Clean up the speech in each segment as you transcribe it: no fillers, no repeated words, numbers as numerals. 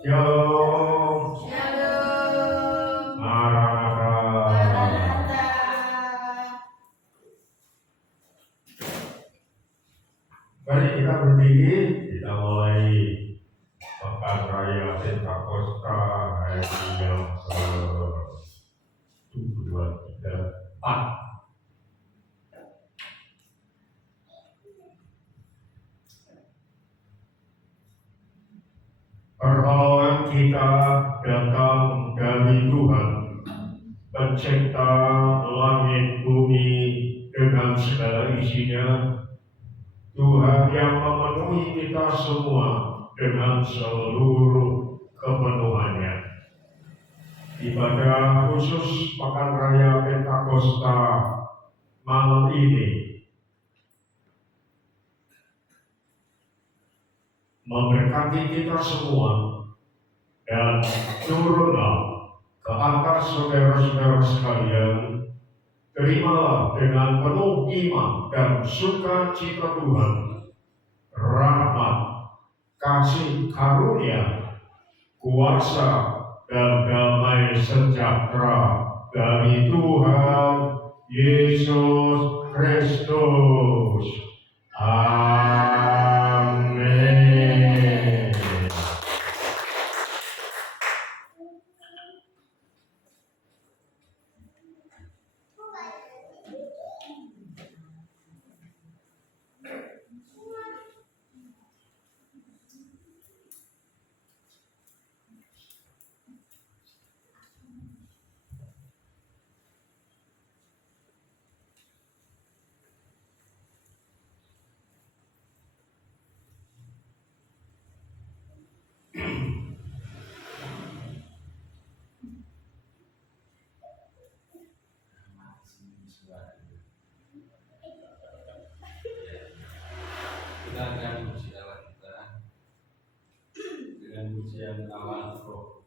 Shalom. Shalom. Maranatha. Maranatha. Mari kita berdiri, kita mulai pekan raya Pentakosta hari yang ke-1, 2, 3, 4. Pertolongan kita datang dari Tuhan, pencipta langit bumi dengan segala isinya. Tuhan yang memenuhi kita semua dengan seluruh kepenuhannya. Ibadah khusus Pekan Raya Pentakosta malam ini memberkati kita semua, dan turunlah ke atas saudara-saudara sekalian. Terimalah dengan penuh iman dan sukacita Tuhan rahmat, kasih karunia, kuasa dan damai sejahtera dari Tuhan Yesus Kristus. Amin. Kita akan memuji Allah kita dengan pujian awal Roh.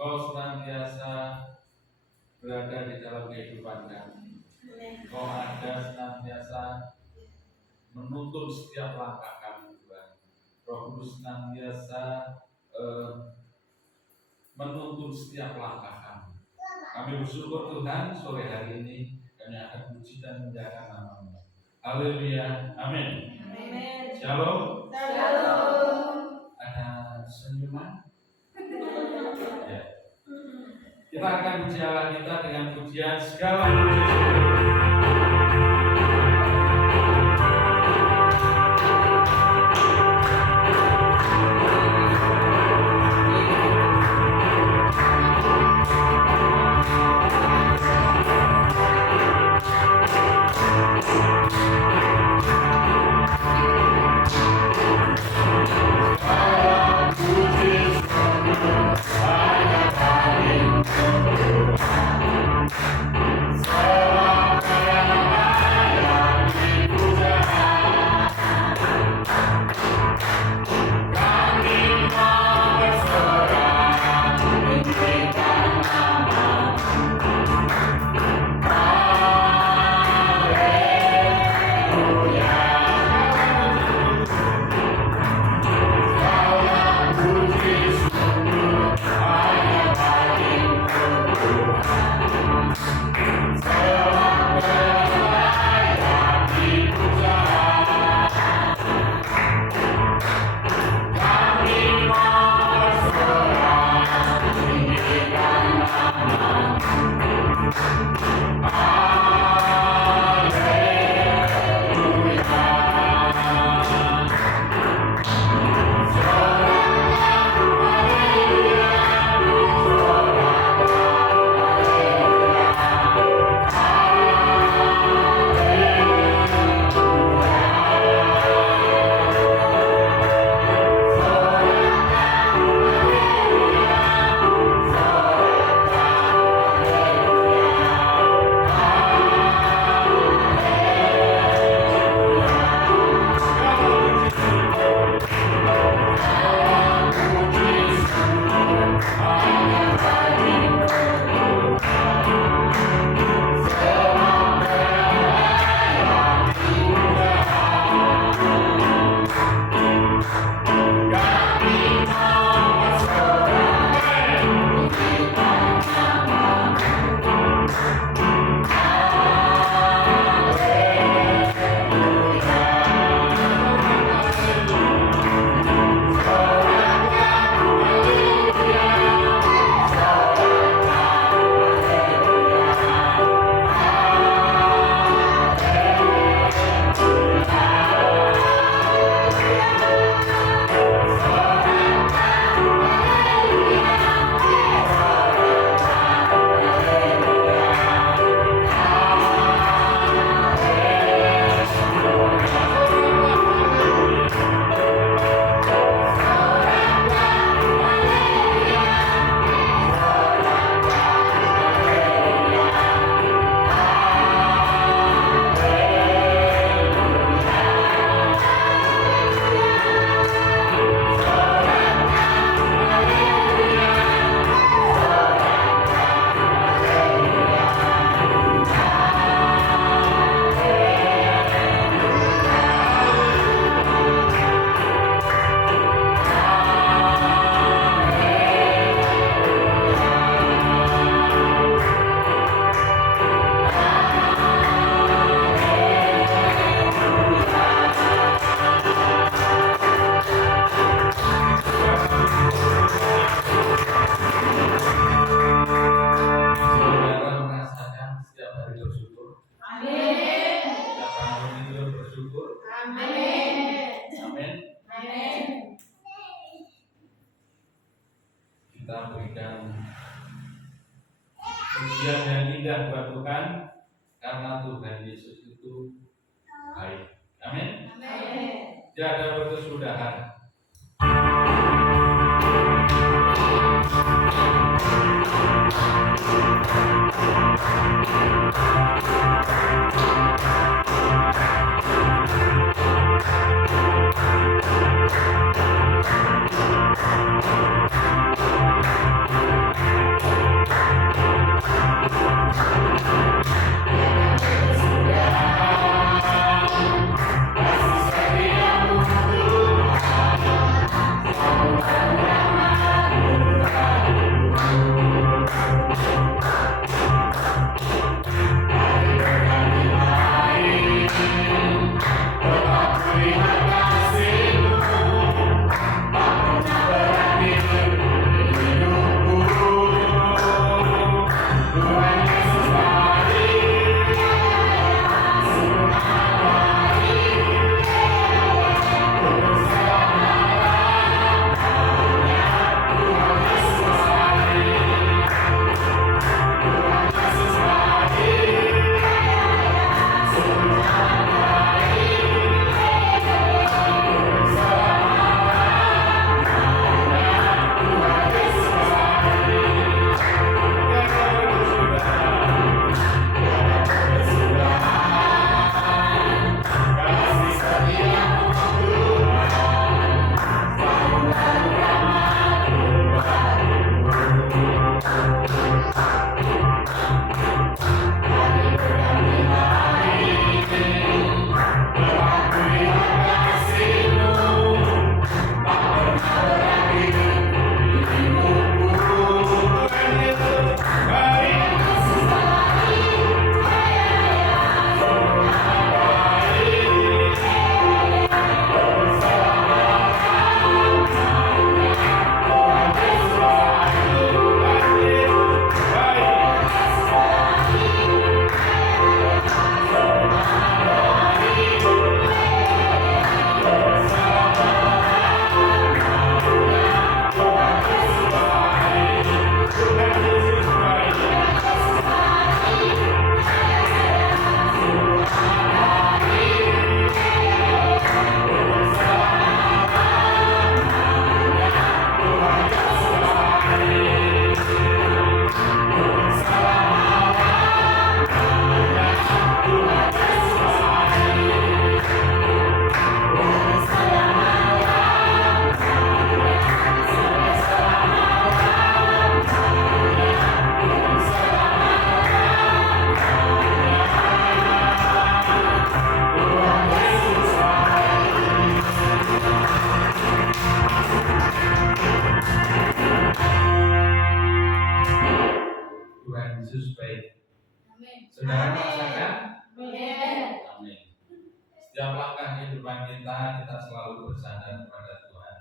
Engkau senantiasa berada di dalam kehidupan kami. Engkau ada senantiasa menuntun setiap langkah kami, Tuhan. Roh Kudus senantiasa menuntun setiap langkah kami. Kami bersyukur Tuhan, sore hari ini kami akan puji dan menjaga nama-Mu. Haleluya, amin. Amin. Shalom. Shalom. Ada senyuman? Ya. Kita akan puji Allah kita dengan pujian segala puji. pujian yang indah buat Tuhan, karena Tuhan Yesus itu baik. Amin. Tiada berkesudahan. Saudara merasakan? Amin. Amin. Setiap langkah kehidupan kita selalu bersandar kepada Tuhan.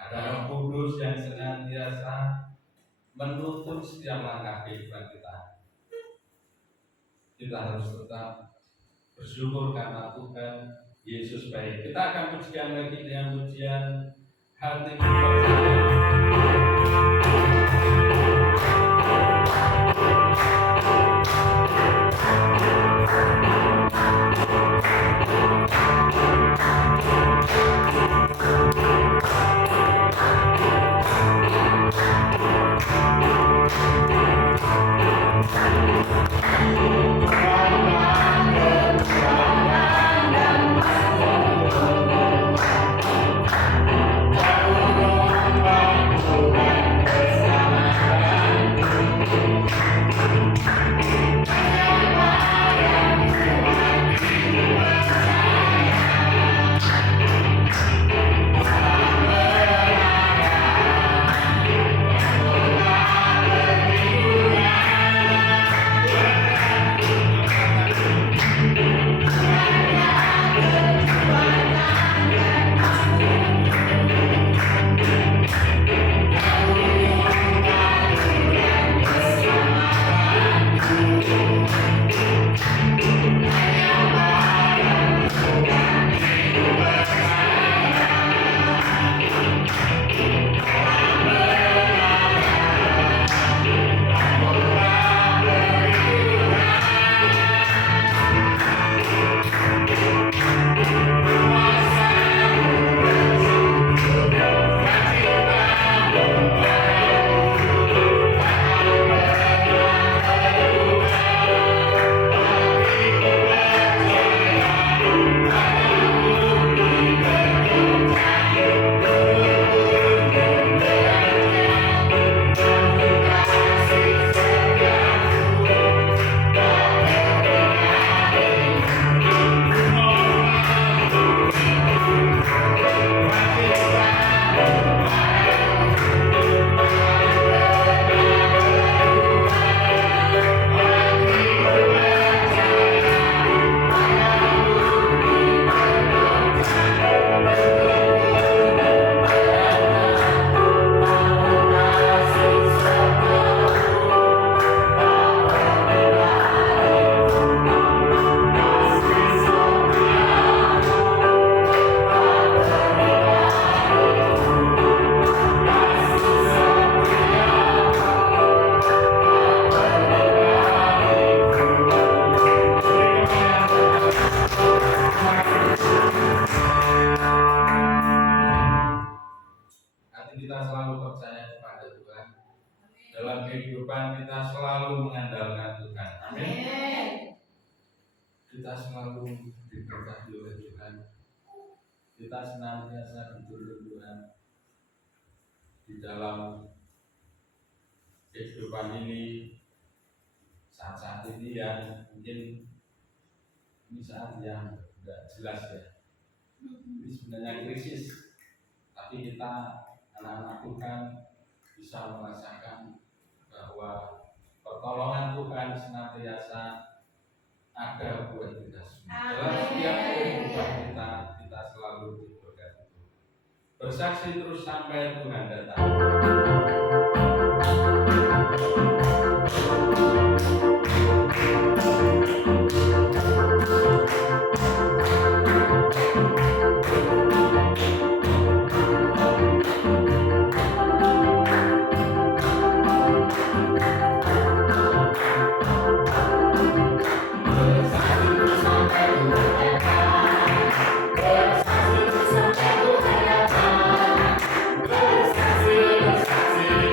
Ada Roh Kudus yang senantiasa menuntun setiap langkah kehidupan kita. Kita harus tetap bersyukur karena Tuhan Yesus baik. Kita akan pujikan lagi dengan pujian hati percaya. Kita selalu percaya kepada Tuhan. Dalam kehidupan kita selalu mengandalkan Tuhan. Amin. Kita selalu diberkati oleh Tuhan. Kita senantiasa dituntun Tuhan di dalam kehidupan ini. Saat-saat ini yang mungkin ini saat yang tidak jelas ya. Ini sebenarnya krisis, tapi kita anak-anak Tuhan bisa merasakan bahwa pertolongan Tuhan senantiasa ada buat kita semua. Dalam setiap kehidupan kita selalu diberkati. Bersaksi terus sampai Tuhan datang. Bersaksi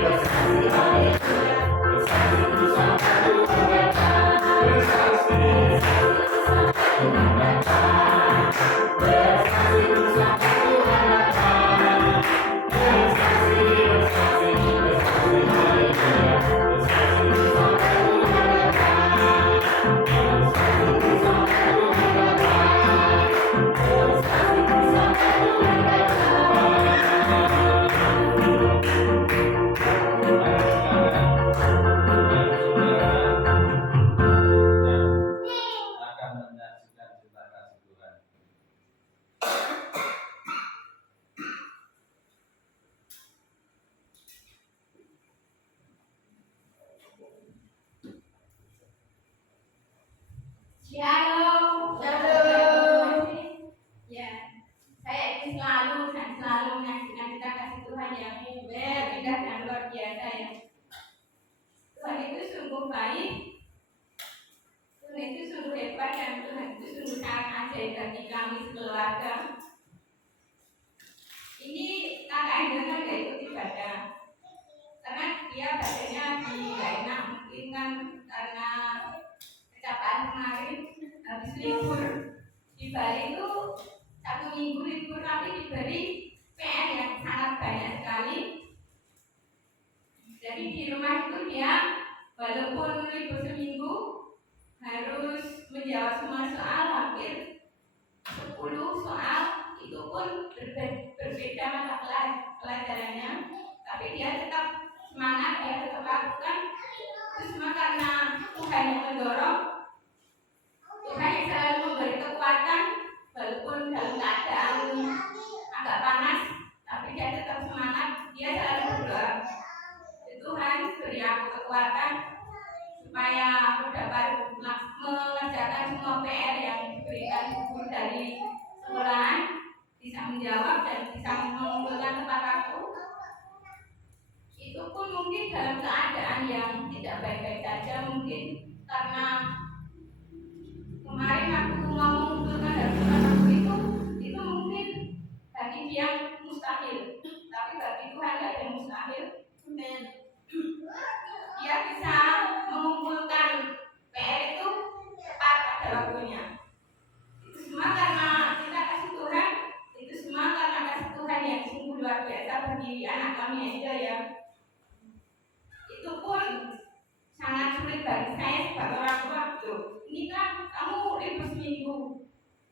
libur di Bali itu 1 minggu libur, tapi diberi PR yang sangat banyak sekali. Jadi di rumah itu dia walaupun libur seminggu harus menjawab semua soal, hampir 10 soal, itu pun berbeda mata pelajarannya, tapi dia tetap semangat, dia tetap lakukan. Itu semua karena Tuhan yang mendorong, Tuhan yang selalu memberi kekuatan walaupun dalam keadaan agak panas, tapi dia tetap semangat. Dia selalu berdoa, Tuhan beri aku kekuatan supaya aku dapat mengerjakan semua PR yang diberikan guru dari sekolahan, bisa menjawab dan bisa mengumpulkan tempat aku. Itu pun mungkin dalam keadaan yang tidak baik-baik saja, mungkin karena kemarin aku mau mengumpulkan dari tempat aku itu mungkin bagi dia mustahil, tapi bagi Tuhan tidak ada mustahil. Amen. Dia bisa mengumpulkan PR itu tepat pada waktunya. Itu semua karena kita kasih Tuhan, itu semua karena kasih Tuhan yang sungguh luar biasa bagi anak kami aja ya. Itu pun sangat sulit bagi saya sebagai orang tua. Loh, ini kan kamu libur seminggu,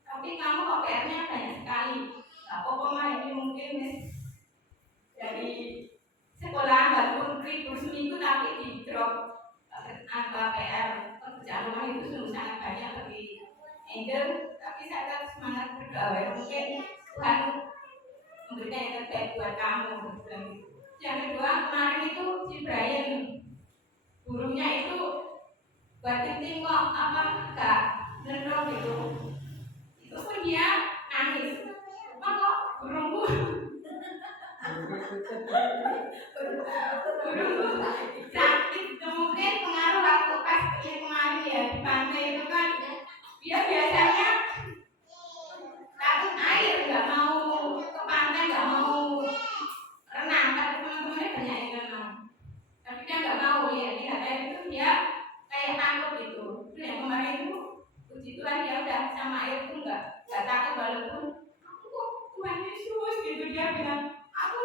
tapi kamu kok PR-nya banyak sekali. Apa ini mungkin dari sekolah walaupun libur seminggu tapi di drop PR pekerjaan rumah itu sungguh sangat banyak bagi Angel, tapi saya tetap semangat berdoa. Mungkin Tuhan memberikan yang terbaik buat kamu. Yang kedua, kemarin itu si Brian, burungnya itu buat tim kok gak nendong gitu. Itu pun dia nangis. Kok burungku sakit, mungkin pengaruh waktu pas kemarin ya di pantai itu kan dia biasanya takut air, nggak mau ke pantai, nggak mau renang, tapi teman-temannya banyak yang renang, tapi dia nggak mau lihat air itu, dia kayak takut gitu. Itu yang kemarin itu puji Tuhan dia udah sama air itu nggak takut, walaupun aku kok Tuhan Yesus gitu, dia bilang aku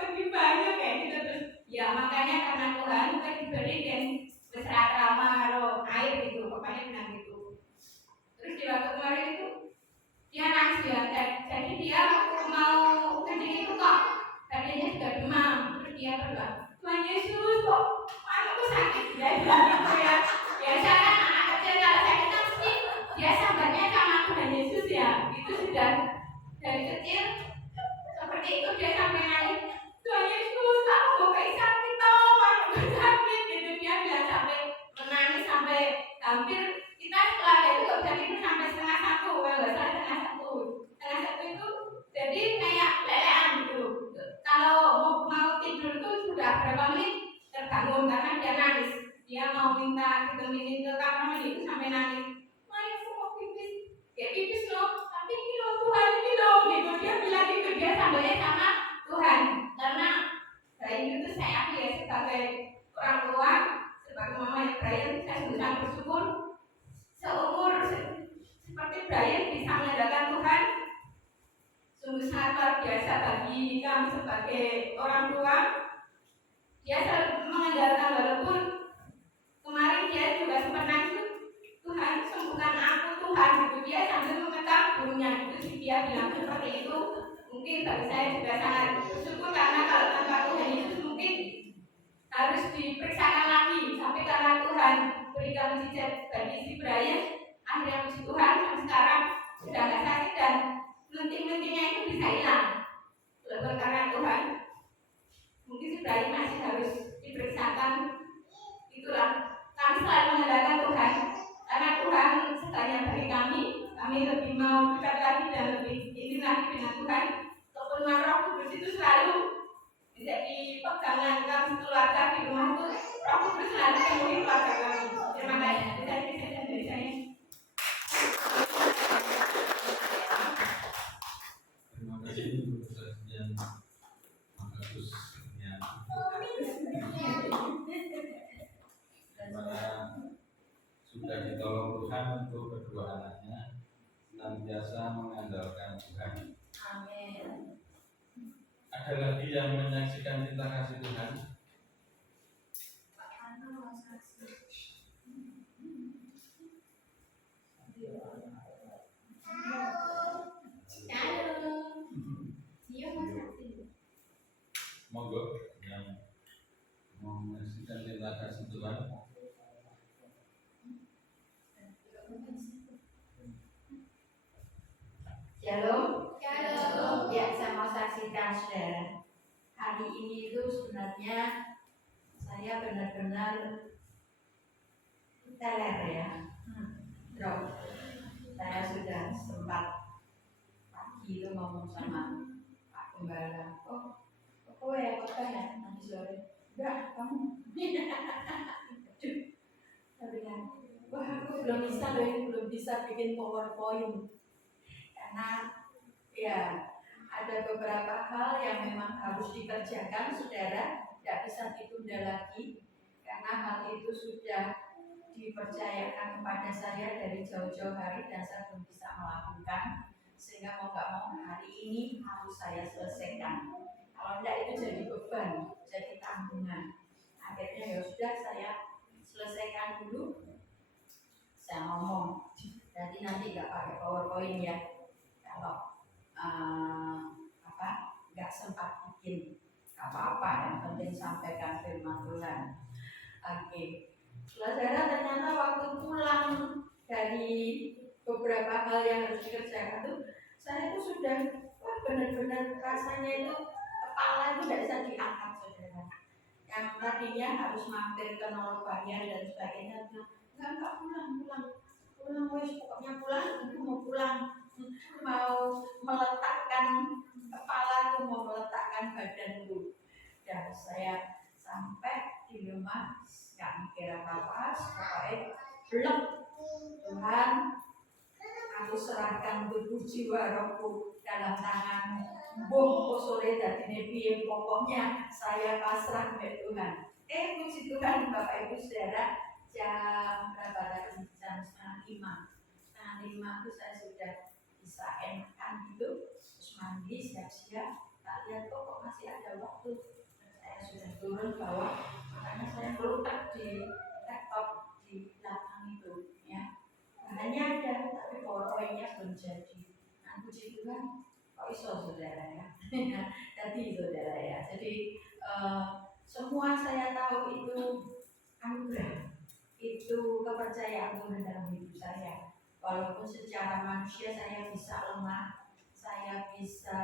pergi banyak kayak gitu. Terus ya makanya karena Tuhan kita diberi dan berserah-terama karo air gitu, pokoknya bilang gitu. Terus di waktu kemarin itu dia nangis ya, jadi dia mau kencing itu kok badannya juga demam. Terus dia berdoa, Tuhan Yesus kok anakku sakit ya, gitu ya. Biasanya anak kecil kalau sakit kan mesti dia sambatnya sama Tuhan Yesus ya. Itu sudah dari kecil seperti itu, dia sampai nangis, Tuhan Yesus aku mau kayak sakit tau, aku sakit gitu. Dia bilang sampai menangis sampai hampir kita setelah itu gak bisa tidur sampai 1:30, kalau gak salah 1:30 itu jadi kayak lelean gitu. Kalau mau tidur tuh sudah berapa menit terbangun karena dia nangis. Dia mau minta ditemenin ke kamar mandi itu sampai nangis, Maya aku mau pipis, kayak pipis loh, tapi ini loh Tuhan, ini loh gitu. Dia bilang gitu, dia sambalnya sama Tuhan. Karena Brian itu saya aku ya sebagai orang tua, sebagai mama yang Brian, saya sangat bersyukur seumur seperti Brian bisa mengandalkan Tuhan. Sungguh sangat luar biasa bagi kami sebagai orang tua. Dia selalu mengandalkan, walaupun kemarin dia juga sempat nangis, Tuhan sembuhkan aku Tuhan gitu. Dia sambil memegang burungnya gitu sih, dia bilang seperti itu. Mungkin bagi saya juga sangat bersyukur karena kalau tanpa Tuhan Yesus mungkin harus diperiksakan lagi. Tapi karena Tuhan berikan mujizat bagi si Brian, akhirnya puji Tuhan sampai sekarang sudah nggak sakit dan lenting-lentingnya itu bisa hilang. Walaupun karena Tuhan, mungkin si Brian masih harus diperiksakan. Itulah, kami selalu mengandalkan Tuhan karena Tuhan setelahnya bagi kami lebih mau dekat lagi dan lebih ingin lagi dengan Tuhan. Kepenuhan Roh Kudus itu selalu menjadi pegangan kami keluarga di rumah itu. Roh Kudus selalu penuhi keluarga kami. Terima kasih. Dari saya. Terima kasih untuk persaksian Agus ya. Dimana sudah ditolong Tuhan untuk kedua anaknya senantiasa mengandalkan Tuhan. Amin. Ada lagi yang menyaksikan cinta kasih Tuhan? Halo. Iya Mas Sakti. Monggo yang mau menyaksikan cinta kasih Tuhan. Shalom. Shalom. Ya, saya mau saksikan saudara. Hari ini itu sebenarnya saya benar-benar teler ya. Drop. Saya sudah sempat pagi itu ngomong sama Pak Gembala. Oh ya kota ya nanti sore. Enggak, kamu. Aduh. Saya bilang, wah aku belum bisa loh ini belum bisa bikin PowerPoint. Karena ya ada beberapa hal yang memang harus dikerjakan saudara, tidak bisa ditunda lagi karena hal itu sudah dipercayakan kepada saya dari jauh-jauh hari dan saya belum bisa melakukan, sehingga mau nggak mau hari ini harus saya selesaikan. Kalau tidak itu jadi beban, jadi tanggungan. Akhirnya ya sudah saya selesaikan dulu. Saya ngomong, jadi nanti nggak pakai PowerPoint ya. Kalau nggak sempat bikin apa-apa, yang penting sampaikan firman Tuhan. Oke, saudara, ternyata waktu pulang dari beberapa hal yang harus dikerjakan tuh, saya itu sudah benar-benar rasanya itu kepala itu tidak bisa diangkat saudara. Yang tadinya harus mampir ke Nol Bayar dan sebagainya, nggak pulang wes, pokoknya pulang, itu mau pulang. Mau meletakkan kepala, mau meletakkan badanku, dan saya sampai di rumah nggak mikir apa-apa, pokoknya belum. Tuhan, aku serahkan tubuh jiwa rohku dalam tangan. Boh sore dan ini pokoknya saya pasrah ke Tuhan. Puji Tuhan Bapak Ibu Saudara, jam berapa tadi? Jam setengah lima itu saya sudah bisa enakan gitu, terus mandi siap-siap. Tak lihat kok masih ada waktu, saya sudah turun bawah, makanya saya melutak di laptop di belakang itu ya. Bahannya ada tapi PowerPoint-nya belum jadi. Nah, puji Tuhan kok iso saudara ya. Jadi saudara ya, jadi semua saya tahu itu anugerah, itu kepercayaan Tuhan dalam hidup saya. Walaupun secara manusia saya bisa lemah, saya bisa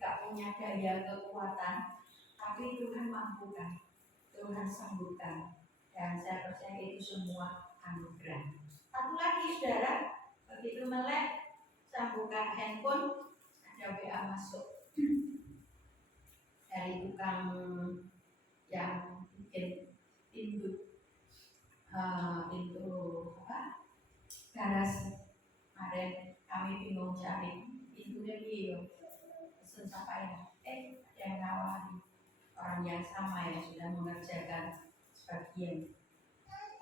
gak punya daya kekuatan, tapi Tuhan mampukan, Tuhan sanggupkan, dan saya percaya itu semua anugerah. Satu lagi saudara, begitu melek, saya buka handphone, ada WA masuk dari tukang yang bikin pintu garasi. Kemarin kami bingung cari pintunya dia pesen siapa ya? Ada yang nawari orang yang sama yang sudah mengerjakan sebagian.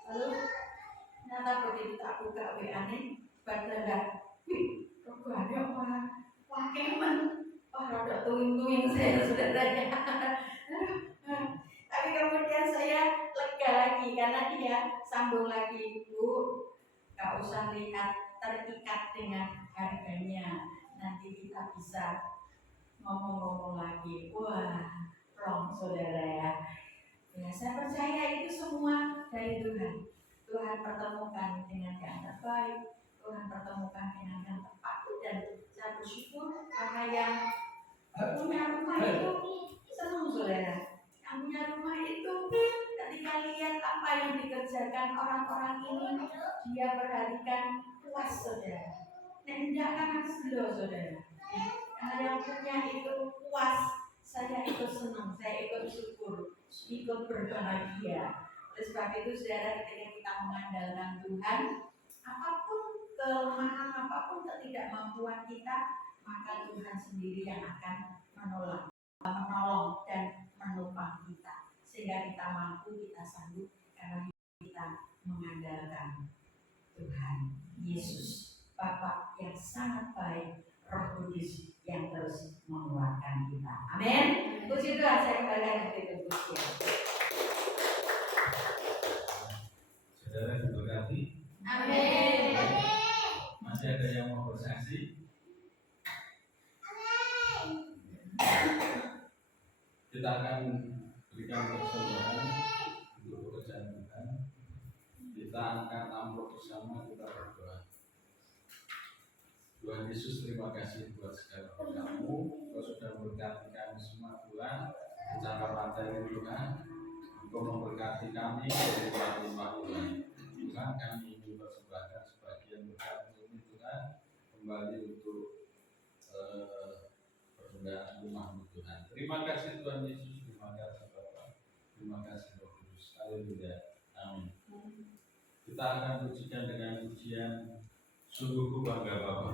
Lalu ternyata begitu tak buka WA-nya, badalah, rogane wah kemen, rodok tuing-tuing saya saudaranya. Tapi kemudian saya lega lagi karena dia sambung lagi, Bu, gak usah lihat terikat dengan harganya, nanti kita bisa ngomong-ngomong lagi. Wah, plong saudara ya. Ya, saya percaya itu semua dari Tuhan. Tuhan pertemukan dengan yang terbaik, Tuhan pertemukan dengan yang tepat, dan saya bersyukur karena yang punya rumah itu senang saudara. Yang punya rumah itu ketika lihat apa yang dikerjakan orang-orang ini, dia perhatikan puas saudara. Tidak akan slow saudara. Yang punya itu puas, saya ikut senang, saya ikut syukur, ikut berbahagia. Oleh sebab itu saudara, ketika kita mengandalkan Tuhan, apapun kelemahan, apapun ketidakmampuan kita, maka Tuhan sendiri yang akan menolong dan menopang kita, sehingga kita mampu, kita sanggup, karena kita mengandalkan Tuhan Yesus, Bapa yang sangat baik, Roh Kudus yang terus menguatkan kita. Amin. Puji Tuhan, saya kembalikan ke pujian. Saudara diberkati. Amin. Masih ada yang mau bersaksi? Kita akan berikan persembahan untuk pekerjaan Tuhan. Kita angkat amplop bersama, kita berdoa. Tuhan Yesus, terima kasih buat segala berkat-Mu. Kau sudah memberkati kami semua Tuhan. Ucapan dari Tuhan, Engkau memberkati kami dari limpah-limpah Tuhan. Tuhan, kami ingin persembahkan sebagian berkat ini Tuhan, kembali untuk persembahan rumah Tuhan. Terima kasih Tuhan Yesus, terima kasih Bapa, terima kasih Roh Kudus. Haleluya. Amin. Kita akan pujikan dengan pujian Sungguh Ku Bangga Bapa.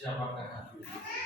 Siapakah aku? Kasih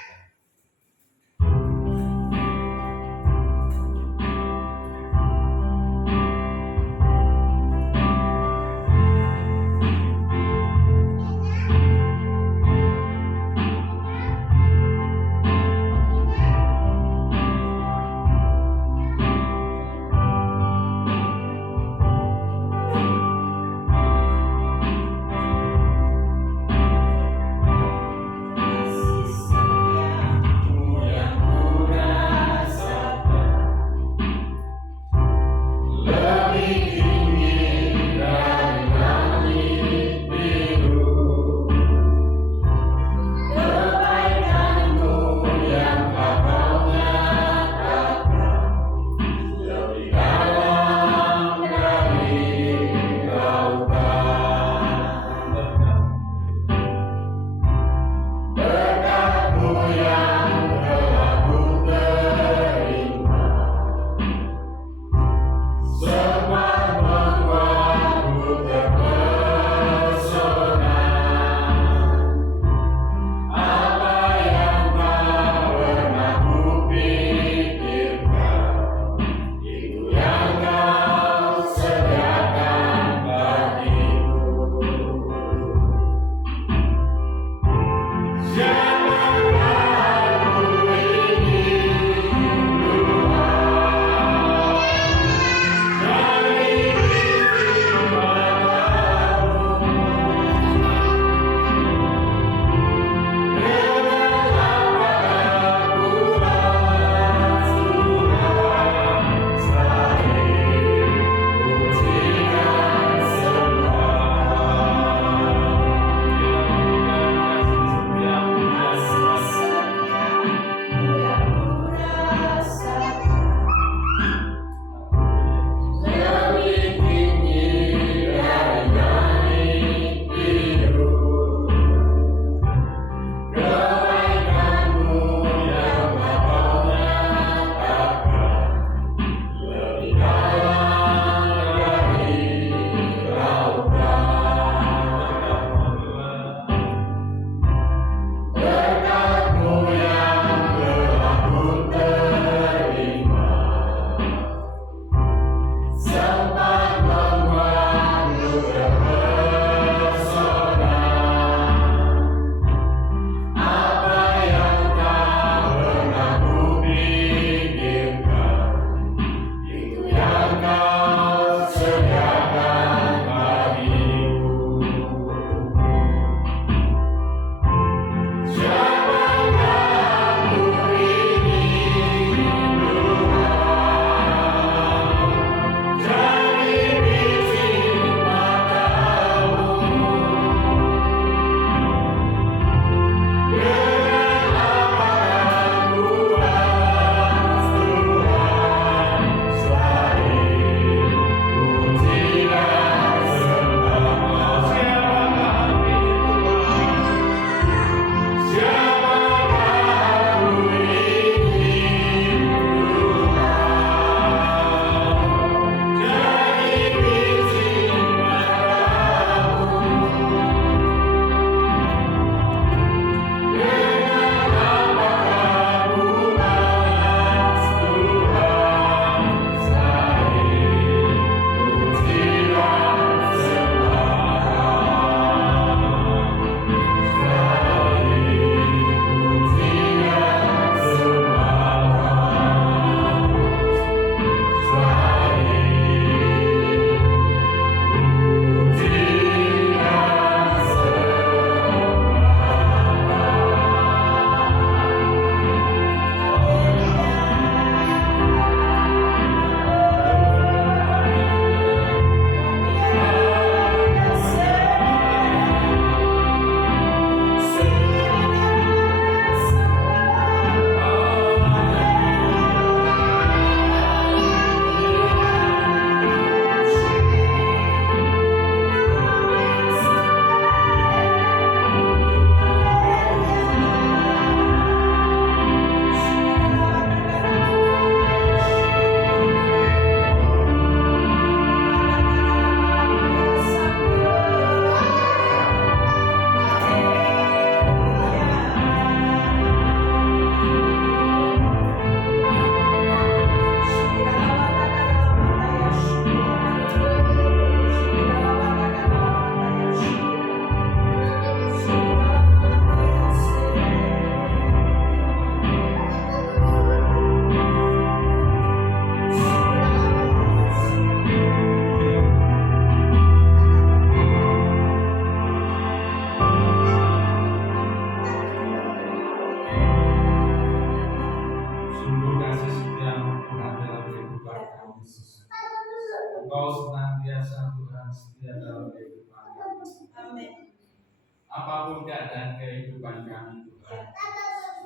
apapun keadaan kehidupan kami Tuhan.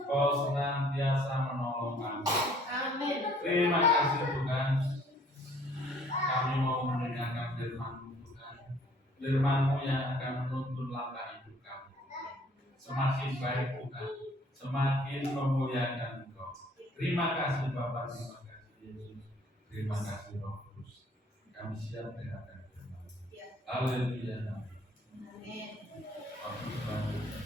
Kau senantiasa menolong kami. Amin. Terima kasih Tuhan. Kami mau mendengarkan firman-Mu Tuhan. Firman-Mu yang akan menuntun langkah hidup kami. Semakin baik Tuhan, semakin memuliakan Engkau. Terima kasih Bapak, terima kasih Yesus, terima kasih Roh Kudus. Kami siap dengarkan firman-Mu. Haleluya. Amin. Waktu selanjutnya.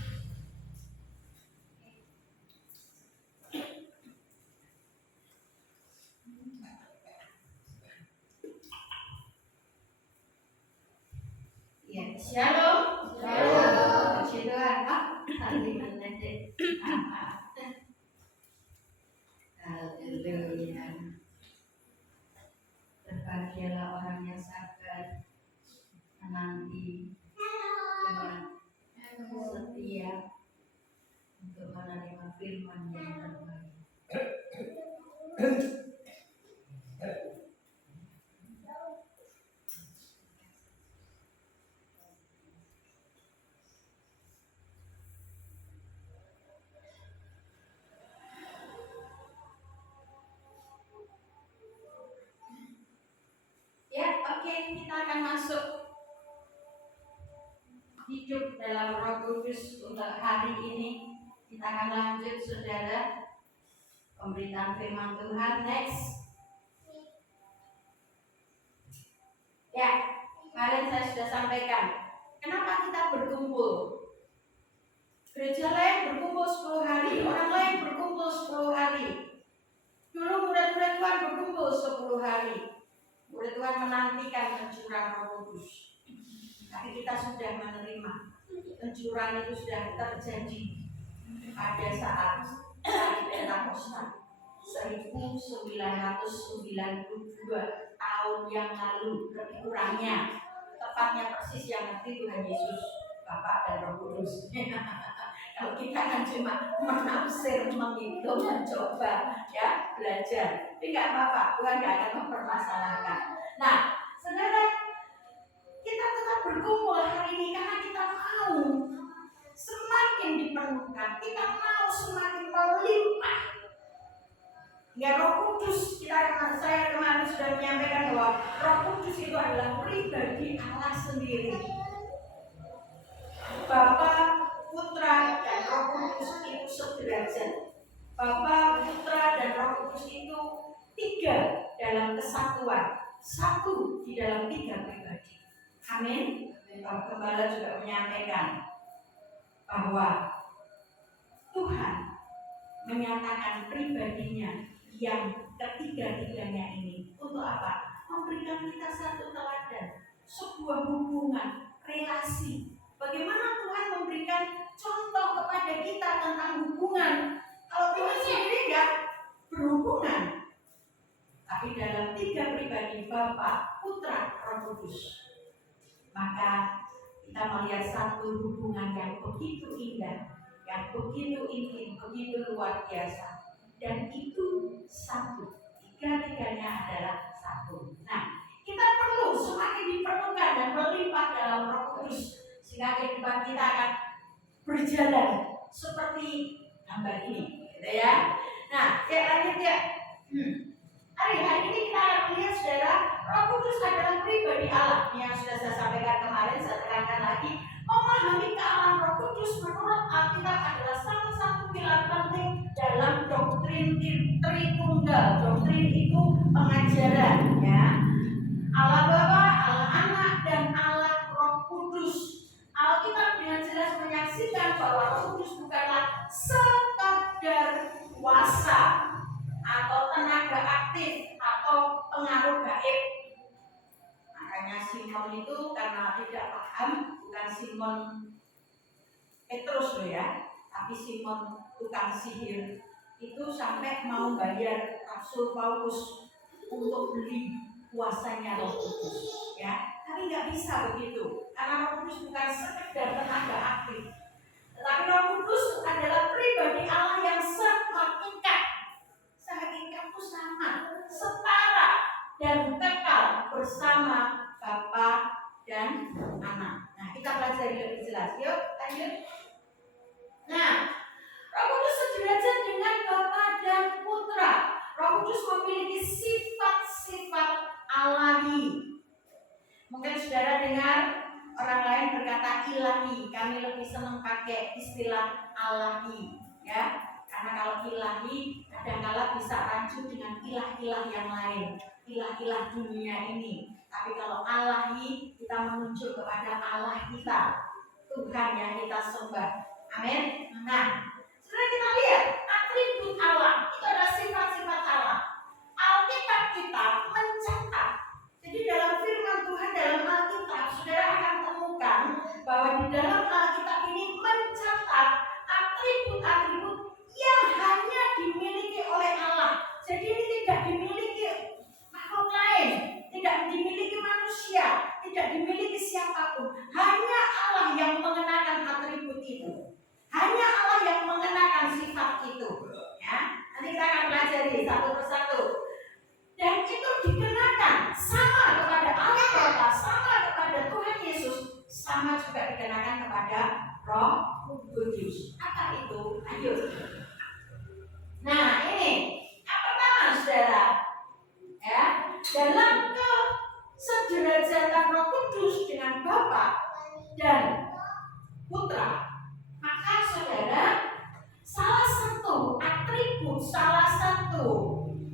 Ya, shalom. Shalom. Puji Tuhan. Tadi mana deh? Haleluya. Berbahagialah orang yang sabar menanti dengan setia untuk menerima firman yang terbaik. Ya, oke, kita akan masuk hidup dalam Roh Kudus untuk hari ini. Kita akan lanjut, saudara, pemberitaan firman Tuhan. Next. Ya, kemarin saya sudah sampaikan kenapa kita berkumpul. Gereja lain berkumpul 10 hari, orang lain berkumpul 10 hari. Dulu murid-murid Tuhan berkumpul 10 hari. Murid Tuhan menantikan pencurahan Roh Kudus. Tapi kita sudah menerima pencurahan itu sudah terjadi pada saat hari Pentakosta 1992 tahun yang lalu, lebih kurangnya, tepatnya persis yang ngerti Tuhan Yesus, Bapa dan Roh Kudus. Kalau kita kan cuma menafsir, menghitung, mencoba, ya belajar. Tapi nggak apa-apa, Tuhan nggak akan mempermasalahkan. Nah, saudara, kita tetap berkumpul hari ini karena kita mau semakin diperlukan, kita mau semakin melimpah. Ya, Roh Kudus, saya kemarin sudah menyampaikan bahwa Roh Kudus itu adalah pribadi Allah sendiri. Bapa, Putra, dan Roh Kudus itu sederajat. Bapa, Putra, dan Roh Kudus itu 3 dalam kesatuan, 1 di dalam 3 pribadi. Amin. Bapak Gembala juga menyampaikan bahwa Tuhan menyatakan pribadinya yang ketiga-tiganya ini untuk apa? Memberikan kita satu teladan, sebuah hubungan, relasi. Bagaimana Tuhan memberikan contoh kepada kita tentang hubungan? Kalau Tuhan sendiri enggak berhubungan, tapi dalam 3 pribadi, Bapa, Putra, Roh Kudus, maka kita melihat satu hubungan yang begitu indah, yang begitu intim, begitu luar biasa. Dan itu satu, 3-tiganya adalah satu. Nah, kita perlu semakin diperlukan dan melimpah dalam Roh Kudus, sehingga kehidupan kita akan berjalan seperti gambar ini, gitu ya. Nah, lanjut ya. Hari ini kita akan melihat, saudara, Roh Kudus adalah pribadi Allah. Yang sudah saya sampaikan kemarin, saya tekankan lagi. Memahami kealaman Roh Kudus menurut Alkitab adalah salah satu pilar penting dalam doktrin Tritunggal. Doktrin itu pengajaran, ya. Allah Bapa, Allah Anak, dan Allah Roh Kudus. Alkitab dengan jelas menyaksikan bahwa Roh Kudus bukanlah sekadar kuasa atau tenaga aktif atau pengaruh gaib. Makanya Simon itu karena tidak paham, bukan Simon Petrus loh ya, tapi Simon tukang sihir itu sampai mau bayar Rasul Paulus untuk beli kuasanya Roh Kudus, ya. Tapi nggak bisa begitu, karena Roh Kudus bukan sekedar tenaga aktif, tetapi Roh Kudus adalah pribadi Allah yang sehakikat. Sehakikat itu sama, setara, dan kekal bersama Bapa dan Anak. Nah, kita pelajari lebih jelas. Yuk, Lanjut. Nah, Roh Kudus sederajat dengan Bapa dan Putra. Roh Kudus memiliki sifat-sifat Allahi. Mungkin saudara dengar orang lain berkata ilahi, kami lebih senang pakai istilah Allahi, ya. Karena kalau ilahi kadang-kala bisa rancu dengan ilah-ilah yang lain, ilah-ilah dunia ini. Tapi kalau Allahi, kita menuju kepada Allah kita, Tuhan yang kita sembah. Amin. Nah, sekarang kita lihat atribut Allah, itu adalah sifat-sifat Allah. Alkitab kita mencatat. Jadi dalam firman Tuhan dalam Alkitab, saudara akan temukan bahwa di dalam Alkitab ini mencatat atribut-atribut yang hanya dimiliki oleh Allah. Jadi ini tidak dimiliki makhluk lain, tidak dimiliki manusia, tidak dimiliki siapapun. Hanya Allah yang mengenakan atribut itu. Hanya Allah yang mengenakan sifat itu. Ya, nanti kita akan pelajari satu persatu. Dan itu dikenakan sama kepada Allah Bapa, sama kepada Tuhan Yesus, sama juga dikenakan kepada Roh Kudus. Apa itu? Ayo. Nah, ini yang pertama, saudara. Ya, dalam kesederajatan Roh Kudus dengan Bapa dan Putra, maka saudara, salah satu atribut, salah satu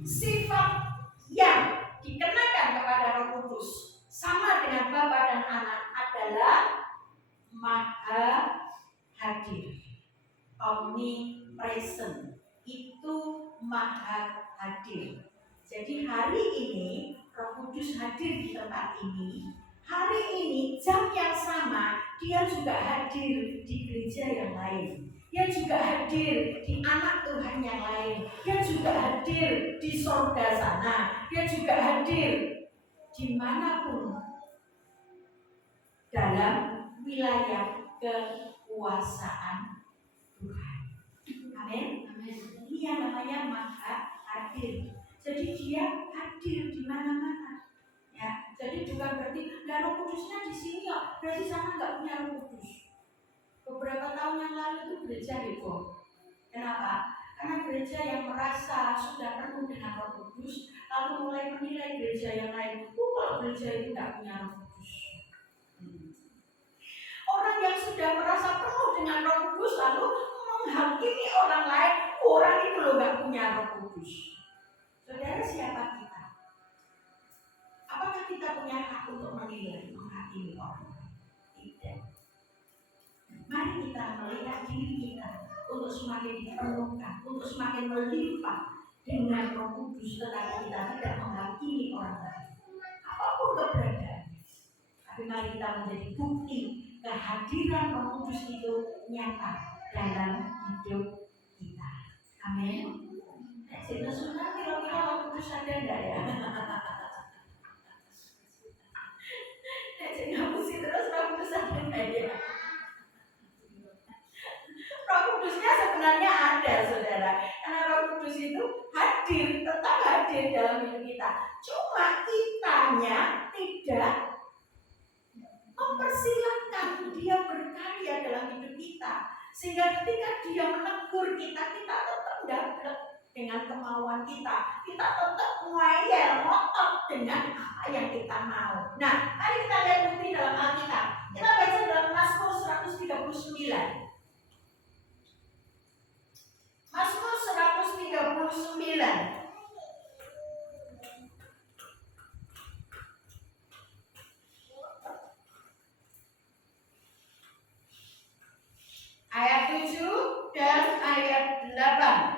sifat yang dikenakan kepada Roh Kudus sama dengan Bapa dan Anak adalah Maha Hadir, omnipresent. Itu Maha Hadir. Jadi hari ini Roh Kudus hadir di tempat ini. Hari ini jam yang sama dia juga hadir di gereja yang lain. Dia juga hadir di anak Tuhan yang lain. Dia juga hadir di surga sana. Dia juga hadir dimanapun dalam wilayah kekuasaan Tuhan. Amin. Ini yang namanya Maha Hadir. Jadi dia hadir di mana-mana. Ya, jadi bukan berarti Roh Kudusnya di sini kok, berarti sana nggak punya Roh Kudus. Beberapa tahun yang lalu itu gereja heboh. Kenapa? Karena gereja yang merasa sudah penuh dengan Roh Kudus, lalu mulai menilai gereja yang lain. Kalau gereja itu tidak punya Roh Kudus. Orang yang sudah merasa penuh dengan Roh Kudus lalu menghakimi orang lain, orang itu loh nggak punya Roh Kudus. Saudara, siapa kita? Apakah kita punya hak untuk menilai, menghakimi orang lain? Tidak. Mari kita melihat diri kita untuk semakin dipenuhkan, untuk semakin melimpah dengan Roh Kudus, tetapi kita tidak menghakimi orang lain. Apapun keberadaannya. Tapi mari kita menjadi bukti kehadiran Roh Kudus itu nyata dalam hidup kita. Amin. Jadi sunat kira-kira Roh Kudus ada enggak ya? Jadi ngapusi terus Roh Kudus ada enggak ya? Roh Kudusnya sebenarnya ada, saudara. Karena Roh Kudus itu hadir, tetap hadir dalam hidup kita. Cuma kitanya tidak mempersilahkan dia berkarya dalam hidup kita. Sehingga ketika dia menegur kita, kita tetap dapat dengan kemauan kita. Kita tetap ngoyel, ngotot dengan apa yang kita mau. Nah, mari kita lihat bukti dalam Alkitab. Kita baca dalam Mazmur 139. Mazmur 139. Ayat 7 dan ayat 8.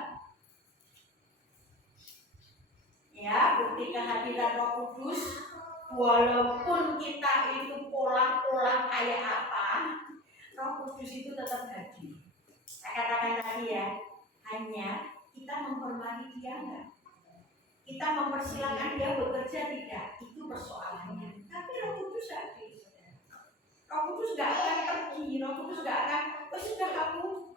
Ya, bukti kehadiran Roh Kudus. Walaupun kita itu pola-pola kayak apa, Roh Kudus itu tetap hadir. Saya katakan tadi ya, hanya kita menghormati dia enggak? Kita mempersilahkan dia bekerja tidak? Itu persoalannya. Tapi Roh Kudus hadir. Roh Kudus gak akan pergi, Roh Kudus gak akan, sudah aku.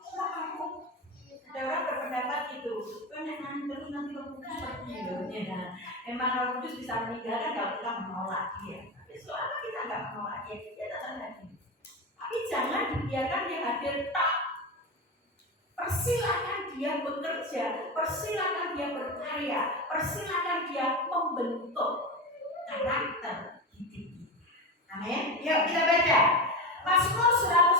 Ada orang berpendapat gitu, terus nanti Roh Kudus pergi loh. Memang Roh Kudus bisa meninggalkan kalau kita menolak dia. Tapi selama kita gak menolak dia, dia tetap hadir. Tapi jangan dibiarkan dia dia bekerja, persilakan dia berkarya, persilakan dia membentuk karakter hidup kita. Amin. Yuk kita baca Mazmur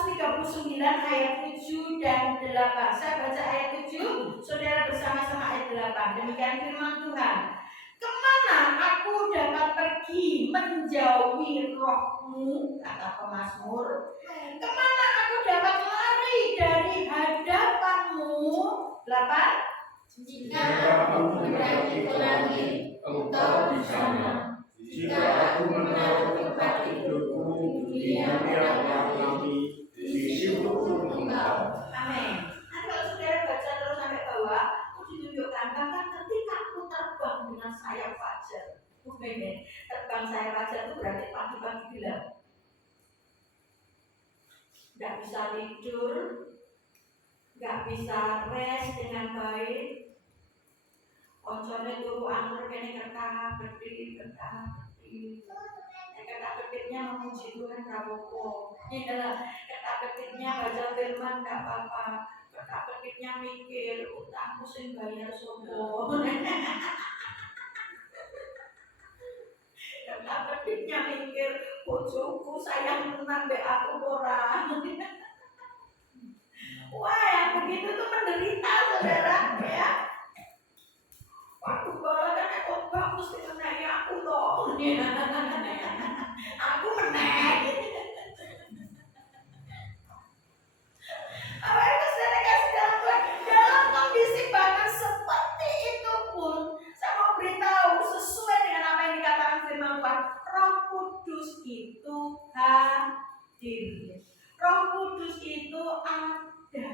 139 ayat 7 dan 8. Saya baca ayat 7, saudara bersama-sama ayat 8. Demikian firman Tuhan. Kemana aku dapat pergi menjauhi rohmu, kata pemazmur. Kemana aku dapat lari dari hadapanmu. 8. Jika aku mendaki ke langit, Engkau di sana. Jika aku menaruh tempat hidupku di yang langit, di situ pun Engkau. Amin. Nanti kalau saudara baca terus sampai bawah, aku ditunjukkan bahkan ketika aku terbang dengan sayap fajar. Terbang sayap fajar itu berarti pagi-pagi gelap. Nggak bisa tidur, nggak bisa rest dengan baik. Konsolnya turu angker kene ketah berdiri. Kata ketiknya memuji Tuhan gak apa-apa. Ini adalah kata ketiknya baca firman gak apa-apa. Kata ketiknya mikir utangku sing bayar sopo. Kata ketiknya mikir bojoku sayang tenan mbek aku ora. Wah, yang begitu tuh menderita saudara ya. Waktu bola kan aku mesti menang aku toh. Aku menang. Apa yang saudara kasih dalam Tuhan? Dalam kondisi bahkan seperti itu pun, saya mau beritahu sesuai dengan apa yang dikatakan firman Tuhan. Roh Kudus itu hadir. Roh Kudus itu ada.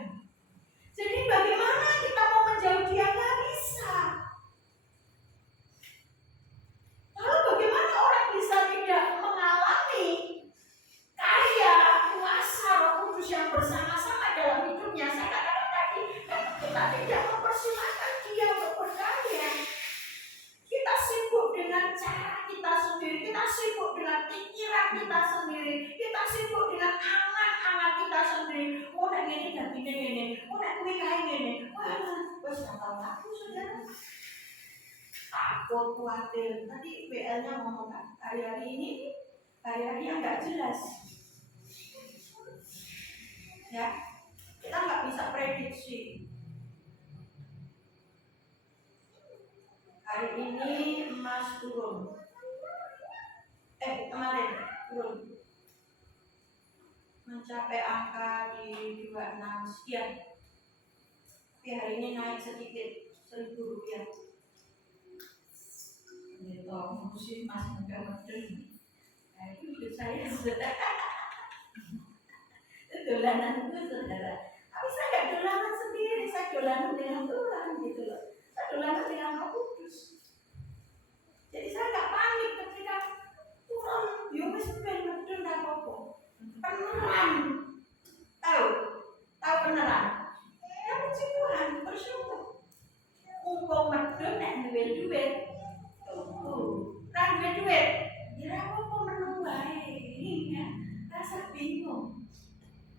Jadi bagaimana kita mau menjauh dia? Nggak bisa. Lalu bagaimana orang bisa tidak mengalami karya kuasa Roh Kudus yang bersama-sama dalam hidupnya? Saya katakan tadi, kita tidak mempersilahkan dia untuk berkarya. Kita sibuk dengan cara kita sendiri, kita sibuk dengan pikiran kita sendiri, kita sibuk dengan angan-angan kita sendiri. Oh, nak gini, nak gini, oh, nak kuih kayak gini. Wah, wes tak tahu aku saudara. Takut, khawatir. Tadi BL-nya ngomong kan, hari-hari ini hari-hari yang nggak jelas. Ya, kita nggak bisa prediksi. Hari ini emas turun. Kemarin turun. Mencapai angka di 26 sekian. Tapi hari ini naik sedikit, Rp1.000. Gitu, musim mas muda modern. Nah, itu hidup saya saudara. Itu dolanan itu saudara. Tapi saya nggak dolanan sendiri, saya dolanan dengan Tuhan gitu loh. Saya dolanan dengan Roh Kudus. Jadi saya nggak panik ketika turun, wis ben medun dan apa. Peneran, tahu peneran. Ya puji Tuhan, bersyukur. Mumpung medun nek duit. Kan duit, kira apa menung baik ya, rasa bingung.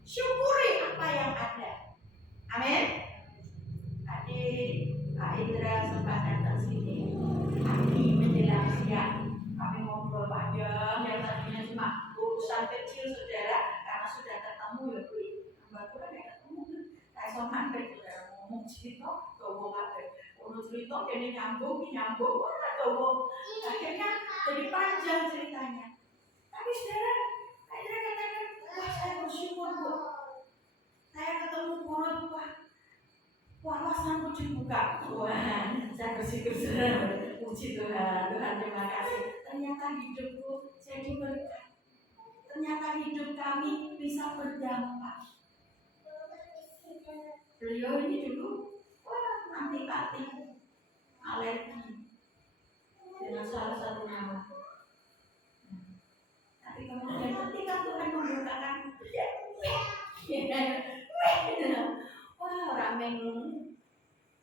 Syukuri apa yang ada. Amin. Adik Pak Indra sempat datang sini. Kami menjelang siang, kami ngobrol panjang. Yang tadinya cuma urusan kecil saudara, karena sudah ketemu ya Bu. Mbak Tuhan ya ketemu. Saya soman saudara ngomong cerita, ngomong apa? Urut cerita kini nyambung, atau akhirnya jadi panjang ceritanya. Tapi saudara, saya katakan, wah saya bersyukur Bu. Saya ketemu guru wawasanku dibuka. Wah, saya bersyukur saudara. Puji Tuhan, Tuhan terima kasih. Ternyata hidupku jadi berkat. Ternyata hidup kami bisa berdampak. Beliau ini dulu anti-pati, alergi dengan salah satu nama. Tapi kemudian ketika Tuhan membukakan, wah orang yang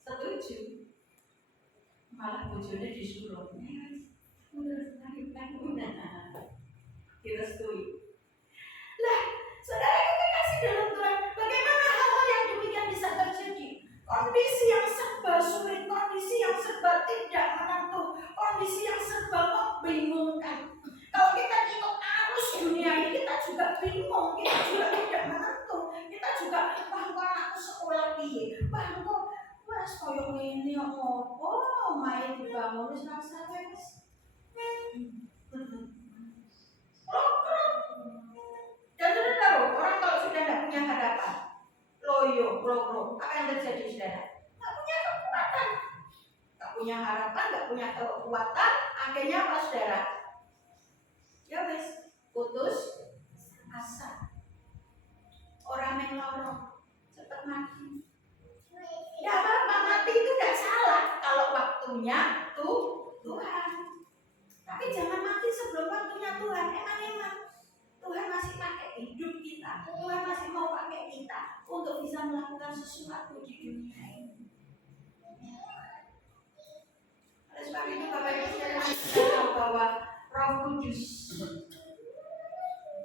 setuju, malah bojone disuruh, direstui. Lah, saudara kita kasih dalam Tuhan, bagaimana hal-hal yang demikian bisa terjadi? Kondisi main dibangun wis rasa wis. Lokrok. Dan saudara, orang kalau sudah tidak punya harapan, loyo, lokrok, apa yang terjadi saudara? Nggak punya kekuatan, nggak punya harapan, nggak punya kekuatan, akhirnya apa saudara? Ya wis, putus asa. Orang yang lorong cepat mati. Ya apa mati itu tidak salah kalau waktunya Tuhan. Tapi jangan mati sebelum waktunya Tuhan. Emang Tuhan masih pakai hidup kita. Tuhan masih mau pakai kita untuk bisa melakukan sesuatu di dunia ini. Oleh sebab itu Bapak Ibu saudara kita tahu bahwa Roh Kudus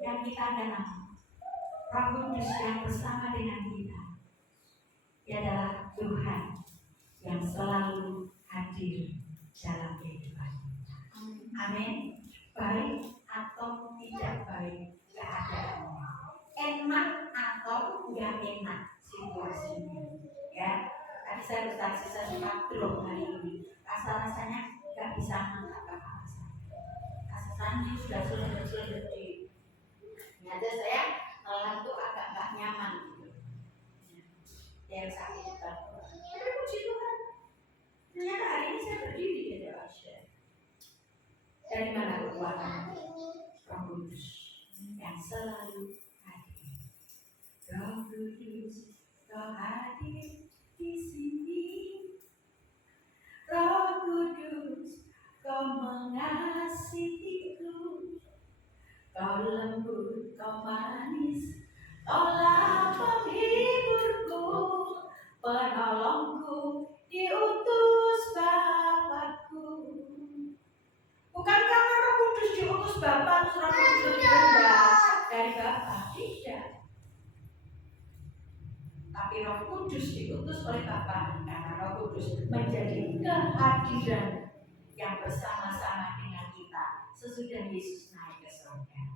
yang kita kenal, Roh Kudus yang bersama dengan kita, dia adalah Tuhan yang selalu hadir dalam kehidupan kita. Amin. Baik atau tidak baik keadaannya, enak atau tidak enak situasinya, ya. Tadi saya bersaksi, saya sempat drop hari ini. Rasanya nggak bisa mengangkat kepala saya. Rasanya sudah sulit di. Nyata saya malam itu agak nggak nyaman gitu. Yang sakit itu. Tapi puji Tuhan. Ternyata hari ini saya berdiri di depan saya. Dari mana kekuatan Roh Kudus yang selalu hadir? Roh Kudus, Kau hadir di sini. Roh Kudus, Kau mengasihiku. Kau lembut, Kau manis, Kaulah penghiburku, penolongku, diutus Bapakku. Bukan karena Roh Kudus diutus Bapa, Roh Kudus lebih rendah dari Bapa, tidak. Tapi Roh Kudus diutus oleh Bapa karena Roh Kudus menjadi kehadiran yang bersama-sama dengan kita sesudah Yesus naik ke surga.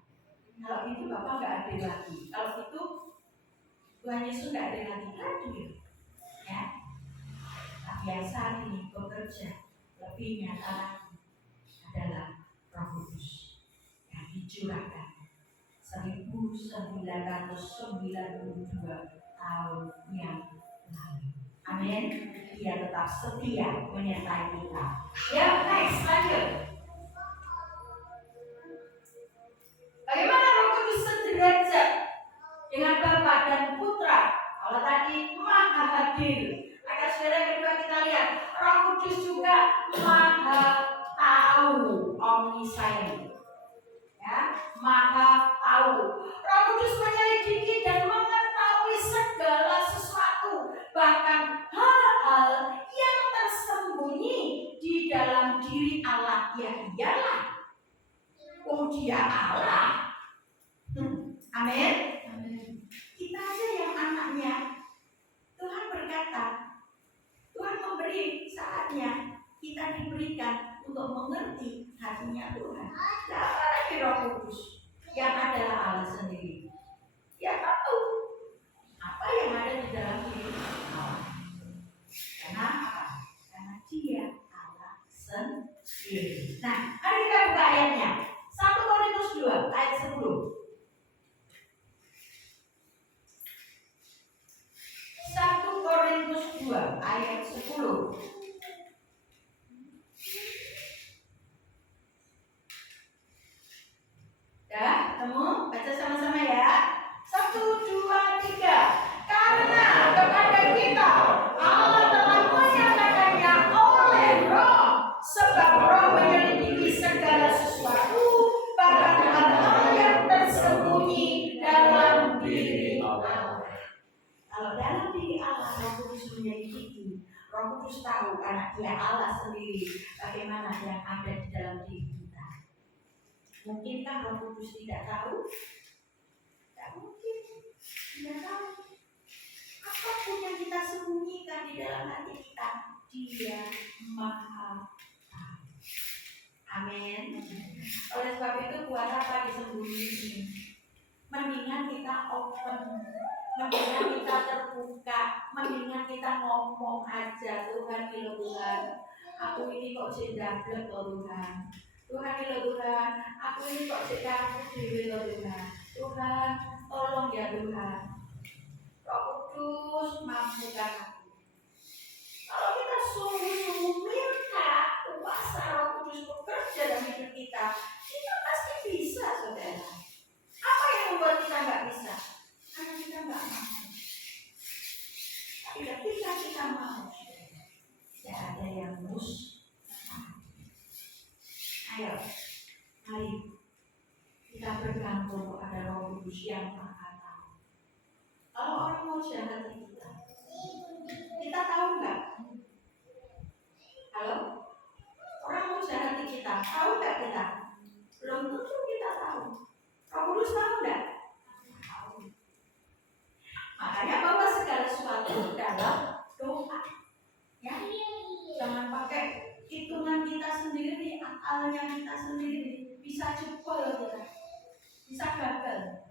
Kalau itu Bapak nggak ada lagi. Kalau itu Tuhan Yesus nggak ada lagi hadir, ya. Tapi yang saat ini bekerja lebih nyata lagi adalah Roh Kudus yang dicurahkan 1992 tahun yang lalu. Amin. Dia tetap setia menyertai kita. Ya, next lanjut. Bagaimana Roh Kudus sederajat dengan Bapa dan Putra? Kalau tadi Maha hadir, maka saudara kedua kita lihat Roh Kudus juga Maha tahu, omniscient. Ya, Maha tahu. Roh Kudus menyelidiki dan mengetahui segala sesuatu, bahkan hal-hal yang tersembunyi di dalam diri Allah. Ya iyalah. Oh dia Allah. Amin. Kita aja yang anaknya. Tuhan berkata, Tuhan memberi saatnya kita diberikan untuk mengerti hatinya Tuhan. Apalagi Roh Kudus yang adalah Allah sendiri. Dia tahu apa yang ada di dalam diri Allah. Kenapa? Karena dia Allah sendiri. Nah, mari kita buka ayatnya. 1 Korintus 2 ayat 10. 1 Korintus 2 ayat 10. Ya, ketemu? Baca sama-sama ya. 1, 2, 3. Karena kepada kita Allah telah menyatakannya oleh Roh, sebab Roh menyelidiki segala sesuatu, bahkan hal-hal yang tersembunyi dalam diri Allah. Kalau dalam diri Allah, Roh Kudus menyelidiki. Roh Kudus tahu karena Dia Allah sendiri bagaimana yang ada di dalam diri kita. Mungkinkah Roh Kudus tidak tahu? Tidak mungkin. Dia tahu. Apapun yang kita sembunyikan di dalam hati kita, Dia Maha tahu. Amin. Oleh sebab itu buat apa disembunyiin? Mendingan kita open, mendingan kita terbuka, mendingan kita ngomong aja. Tuhan ini loh Tuhan, aku ini kok jendablek loh Tuhan. Tuhan ini loh Tuhan, aku ini kok jendablek dewe loh Tuhan. Tuhan, tolong ya Tuhan. Roh Kudus mampukan aku. Kalau kita sungguh-sungguh minta kuasa Roh Kudus bekerja dalam hidup kita, kita pasti bisa, saudara. Apa yang membuat kita nggak bisa? Karena kita nggak mau. Tapi ketika kita mau, tidak ada yang mustahil. Ayo, mari kita bergantung kepada Roh Kudus yang Maha Tahu. Kalau orang mau jahat kita tahu nggak? Halo? Orang mau jahat kita, tahu nggak kita? Belum tentu kita tahu. Roh Kudus tahu nggak? Tahu. Makanya bawa segala sesuatu dalam doa. Ya, jangan pakai hitungan kita sendiri, akalnya kita sendiri. Bisa jebol kita, bisa gagal.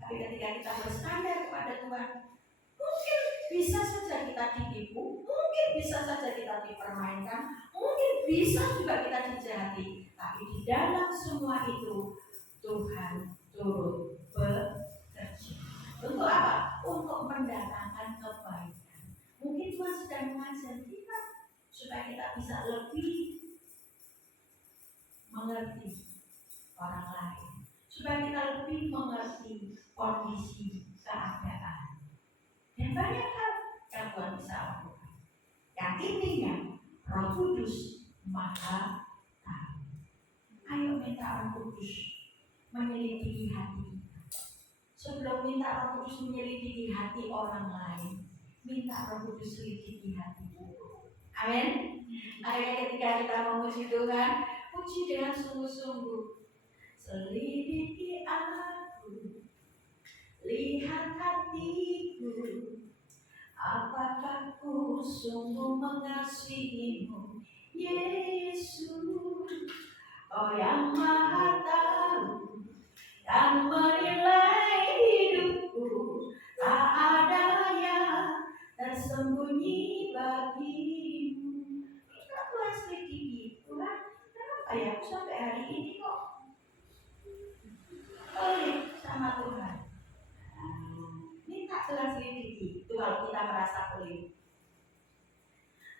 Tapi ketika kita bersandar kepada Tuhan, mungkin bisa saja kita ditipu, mungkin bisa saja kita dipermainkan, mungkin bisa juga kita dijahati. Tapi di dalam semua itu Tuhan turut bekerja. Untuk apa? Untuk mendatangkan kebaikan. Mungkin Tuhan sedang mengajar kita supaya kita bisa lebih mengerti orang lain, supaya kita lebih mengerti kondisi keadaan. Dan banyak hal yang Tuhan bisa lakukan. Yang intinya Roh Kudus Maha Tahu. Ayo minta Roh Kudus menyelidiki hati kita. Sebelum minta Roh Kudus menyelidiki hati orang lain, minta Roh Kudus selidiki hati kita. Amin. Akhirnya ketika kita memuji Tuhan, puji dengan sungguh-sungguh. Selidiki aku, lihat hatiku, apakah ku sungguh mengasihimu, Yesus. Oh yang Maha Tahu dan menilai hidupku, tak ada yang tersembunyi bagimu. Kita Tuhan selidiki, Tuhan, kenapa ya aku sampai hari ini kok pelit sama Tuhan? Minta Tuhan selidiki. Itu kalau kita merasa pelit.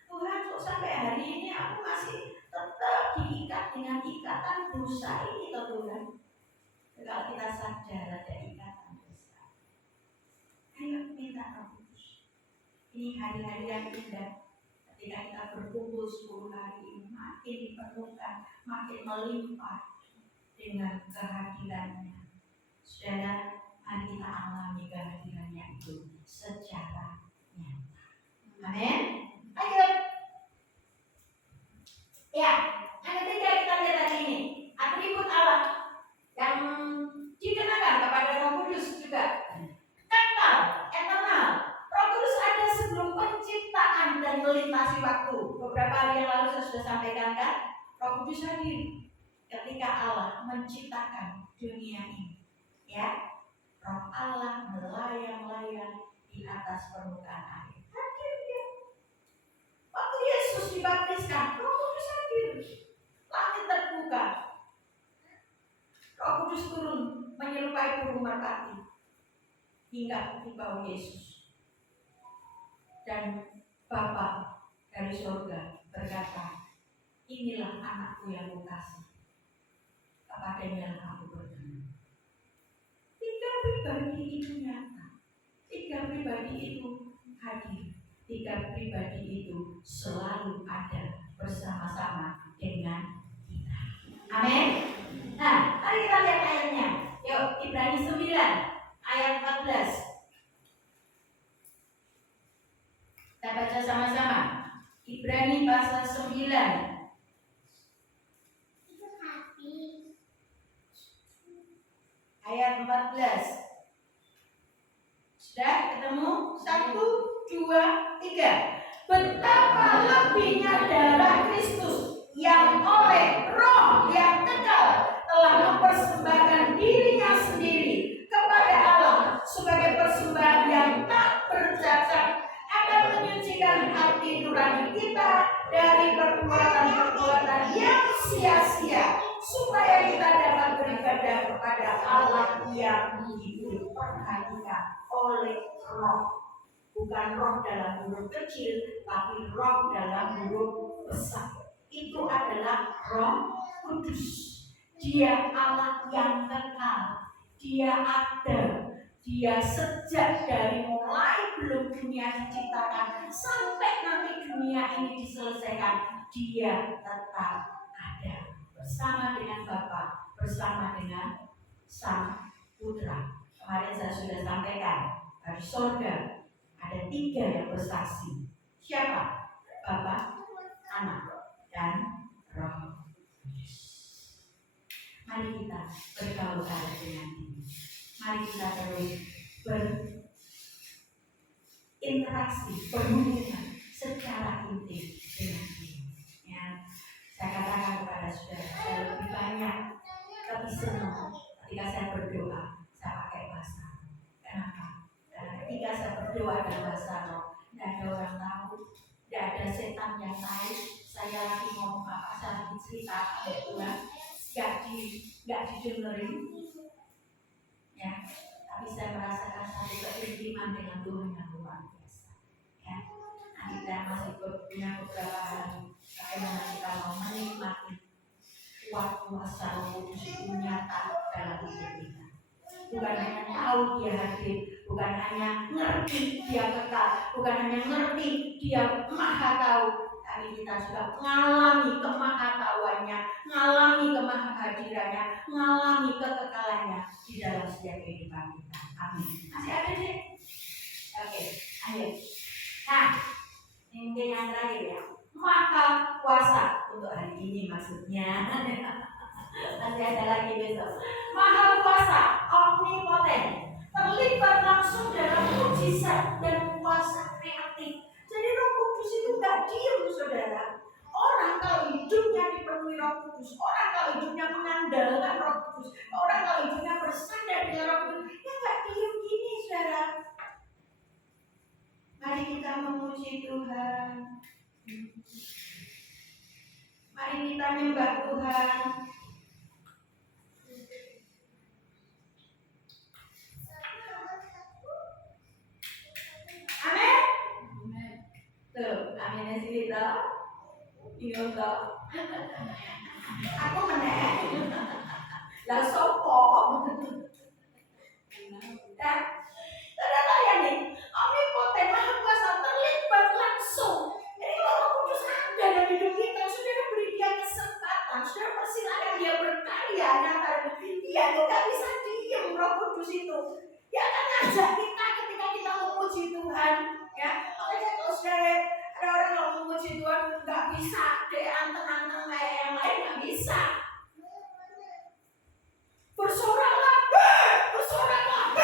Tuhan, kok sampai hari ini aku masih tetap diikat dengan ikatan dosa ini, toh Tuhan? Kalau kita sadar ada ikatan dosa, ayo minta Roh Kudus. Ini hari-hari yang indah. Ketika kita berkumpul 10 hari ini, makin dipenuhkan, makin melimpah dengan kehadirannya. Saudara, mari kita alami kehadirannya itu secara nyata. Amin. Ayo. Ya, yang ketiga kita lihat tadi ini, atribut Allah yang dikenakan kepada Roh Kudus juga. Kekal, eternal. Roh Kudus ada sebelum penciptaan dan melintasi waktu. Beberapa hari yang lalu saya sudah sampaikan kan, Roh Kudus hadir ketika Allah menciptakan dunia ini. Ya, Roh Allah melayang-layang di atas permukaan air. Hadir dia. Waktu Yesus dibaptiskan, Roh Kudus hadir. Langit terbuka. Roh Kudus turun menyerupai burung merpati hingga di bawah Yesus. Dan Bapa dari surga berkata, inilah anakku yang kukasih, kepadanya aku berkenan. Tiga pribadi itu nyata, tiga pribadi itu hadir, tiga pribadi itu selalu ada bersama-sama dengan kita. Amin. Nah, mari kita lihat ayatnya. Yuk, Ibrani 9 ayat 14. Kita baca sama-sama. Ibrani pasal 9 ayat 14. Sudah ketemu? 1, 2, 3. Betapa lebihnya darah Kristus yang oleh Roh yang kekal telah mempersembahkan dirinya sendiri kepada Allah sebagai persembahan yang hati nurani kita dari perbuatan-perbuatan yang sia-sia, supaya kita dapat beribadah kepada Allah yang hidup. Perhatikan, oleh roh, bukan roh dalam huruf kecil, tapi roh dalam huruf besar. Itu adalah Roh Kudus. Dia Allah yang kekal, dia ada, dia sejak dari mulai belum dunia diciptakan sampai nanti dunia ini diselesaikan, dia tetap ada bersama dengan Bapa, bersama dengan Sang Putra. Kemarin saya sudah sampaikan, dari surga ada 3 yang bersaksi. Siapa? Bapa, Anak, dan Roh Kudus. Mari kita bergaul dengan ini. Mari kita terus berinteraksi, berhubungan secara intim dengan dia. Ya, saya katakan kepada saudara, saya lebih banyak, lebih senang ketika saya berdoa, saya pakai bahasa. Kenapa? Karena ketika saya berdoa dalam bahasa roh, tidak ada orang tahu, tidak ada setan yang tahu saya lagi ngomong apa, saya lagi cerita apa Tuhan, nggak didengerin, ya. Tapi saya merasakan satu keintiman dengan Tuhan yang luar biasa. Ya, nanti kita masih punya beberapa hari bagaimana kita mau menikmati kuasa Roh Kudus itu nyata dalam hidup kita. Bukan hanya tahu dia hadir, bukan hanya ngerti dia kekal, bukan hanya ngerti dia maha tahu, tapi kita juga mengalami kemahatauannya, mengalami kemahahadirannya, mengalami kekekalannya di dalam setiap kehidupan kita. Amin. Masih ada sih? Oke, ayo. Nah, ini yang terakhir ya. Maha kuasa untuk hari ini maksudnya. Nanti ada lagi besok. Maha kuasa, omnipoten, terlibat langsung dalam mujizat dan kuasa kreatif. Jadi Roh Kudus itu nggak diem, saudara. Orang kalau hidupnya dipenuhi Roh Kudus, orang kalau hidupnya mengandalkan Roh Kudus, orang kalau hidupnya bersandar dengan Roh Kudus, ya nggak diem gini, saudara. Mari kita memuji Tuhan. Mari kita menyembah Tuhan. Amin. Tuh, aminnya sih toh. Bingung toh. Aku meneh. Lah sopo? Dan saudara ya nih, omnipoten, maha kuasa, terlibat langsung. Jadi kalau Roh Kudus ada dalam hidup kita, saudara beri dia kesempatan, saudara persilakan dia berkarya. Dia tuh gak bisa diem, Roh Kudus itu. Dia akan ngajak kita ketika kita memuji Tuhan. Ya, makanya kalau saudara ada orang yang memuji Tuhan nggak bisa deh anteng-anteng kayak yang lain, nggak bisa. Bersoraklah, bersoraklah.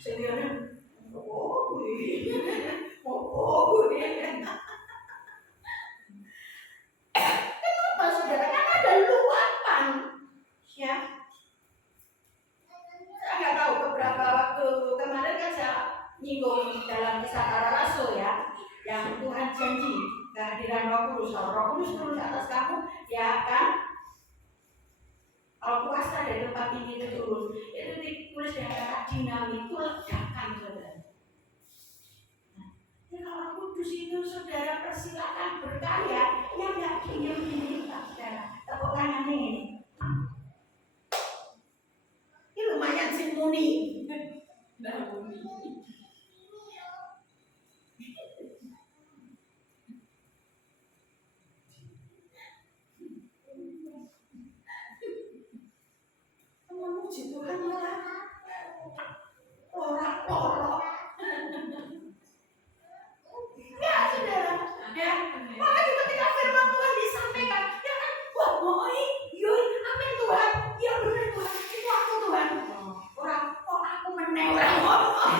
Saudara, kenapa saudara? Kan ada luapan, ya. Saya nggak tahu beberapa waktu kemarin kan saya nyinggung dalam kisah para rasul ya, yang Tuhan janji kehadiran Roh Kudus. Kalau Roh Kudus turun ke atas kamu, ya kan? Kalau kuasa dari tempat tinggi itu turun, itu ditulis dengan kata dinamit, itu ledakan, saudara. Nah, ya kalau Roh Kudus itu saudara persilakan berkarya, ya nggak diam ini, Pak saudara. Tepuk tangan ini. Ini lumayan sih muni. Nah, muni. Memuji Tuhan malah porak-porak. Ya saudara, ya. Makanya ketika firman Tuhan disampaikan, ya kan, wah, yoi, amin Tuhan, ya benar Tuhan, itu aku Tuhan. Orang, aku menang, orang ngomong.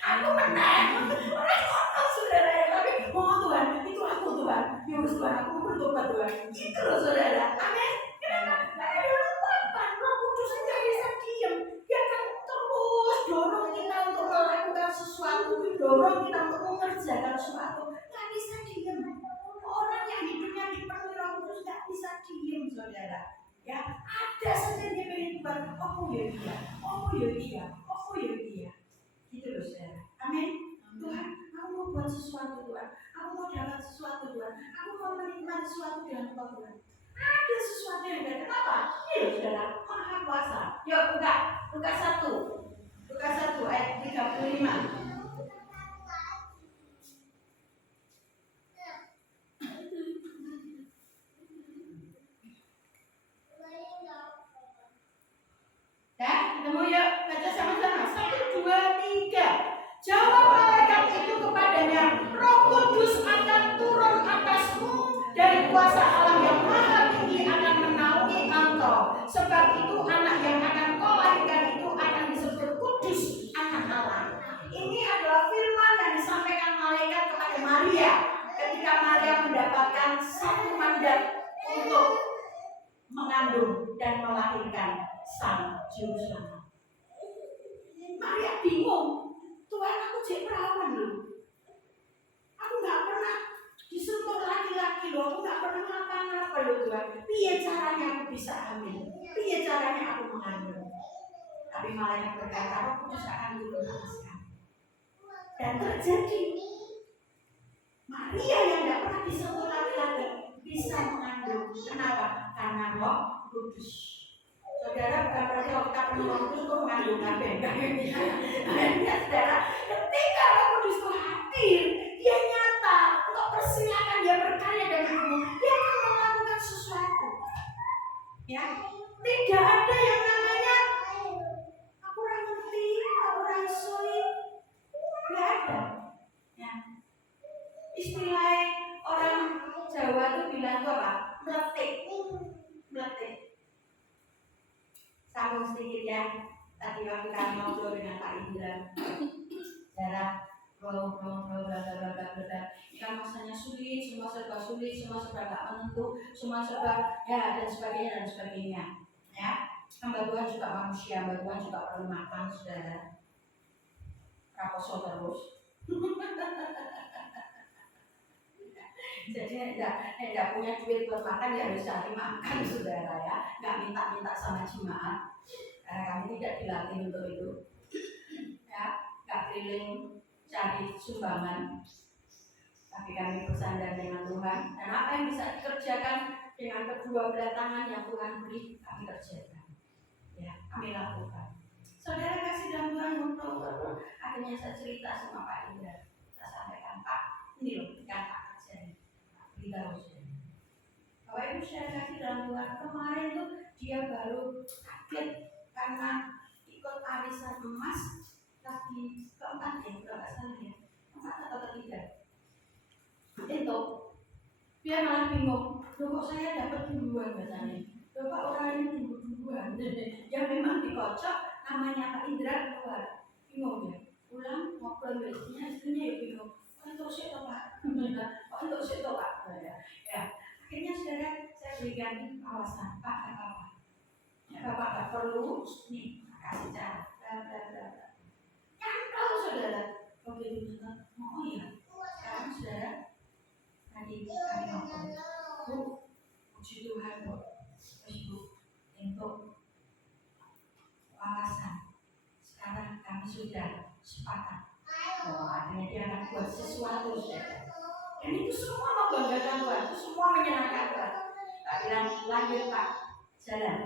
Aku menang, orang ngomong saudara ya, tapi Tuhan, itu aku Tuhan, ya Tuhan, aku bertobat Tuhan. Gitu loh saudara, amin. Kenapa? Karena ada lupapan. dia, oh ya dia, oh ya dia. Gitu loh saudara. Amin. Tuhan, aku mau buat sesuatu Tuhan, aku mau dapat sesuatu Tuhan, aku mau menikmati sesuatu dengan Engkau Tuhan. Ada sesuatu yang beda. Kenapa? Ini loh saudara, Maha Kuasa. Yuk buka, Lukas 1 ayat 35. Ya, ketemu yuk, baca sama-sama. 1, 2, 3. Jawab malaikat itu kepadanya, Roh Kudus akan turun atasmu dari kuasa Allah yang Maha Tinggi akan menaungi engkau. Sebab itu anak yang akan kau lahirkan itu akan disebut kudus, anak Allah. Ini adalah firman yang disampaikan malaikat kepada Maria ketika Maria mendapatkan satu mandat untuk mengandung dan melahirkan Sang Juru Selamat. Maria bingung, Tuhan aku jadi perawan loh, aku nggak pernah disentuh laki-laki loh, aku nggak pernah ngapa-ngapa loh Tuhan. Piye caranya aku bisa hamil? Piye caranya aku mengandung? Tapi malaikat berkata, Roh Kudus akan turun atas kamu. Dan terjadi. Maria yang tidak pernah disentuh laki-laki bisa mengandung. Kenapa? Karena Roh Kudus. Saudara, bukan berarti kalau kita penuh Roh Kudus itu mengandung kabeh. Ya saudara, ketika Roh Kudus itu hadir, dia nyata untuk persilakan dia berkarya dalam hidupmu. Dia akan melakukan sesuatu. Ya, tidak ada yang namanya aku orang ngerti, aku orang sulit. Tidak ada. Ya. Istilah orang Jawa itu bilang itu apa? Meletik. Sambung sedikit ya. Tadi waktu kami ngobrol dengan Pak Indra, jarak ini kan masanya sulit, semua serba sulit, semua serba tak menentu, semua serba ya dan sebagainya. Ya, hamba Tuhan juga manusia, hamba Tuhan juga perlu makan, saudara. Raposo terus. Jadi tidak punya duit buat makan ya harus cari makan saudara ya, nggak minta-minta sama jemaat karena kami tidak dilatih untuk itu ya, nggak keliling cari sumbangan, tapi kami bersandar dengan Tuhan dan apa yang bisa dikerjakan dengan kedua belah tangan yang Tuhan beri kami kerjakan ya, kami lakukan. Saudara kasih dalam Tuhan ngobrol, akhirnya saya cerita sama Pak Indra, saya sampaikan Pak, ini loh yang Pak kerjain. Bapak Ibu saya kasih dalam Tuhan, kemarin tuh dia baru kaget karena ikut arisan emas lagi keempat ya, kalau nggak salah ya, 4 atau 3. Itu dia malah bingung, loh kok saya dapat duluan katanya, Bapak orang ini duluan, yang memang dikocok namanya Pak Indra keluar, bingung ya, pulang ngobrol dengan istrinya ya bingung. Untuk situ Pak, untuk situ Pak, ya. Akhirnya saudara saya berikan kawasan Pak, apa-apa. Ya, Bapak nggak perlu, nih kasih cara, Nyantol saudara, begitu juga. Oh iya, sekarang saudara tadi kami ngomong, Bu, puji Tuhan Bu, untuk kawasan. Sekarang kami sudah sepakat. Artinya dia akan buat sesuatu saudara. Dan itu semua membanggakan Tuhan, itu semua menyenangkan Tuhan. Tak bilang lanjut Pak, jalan.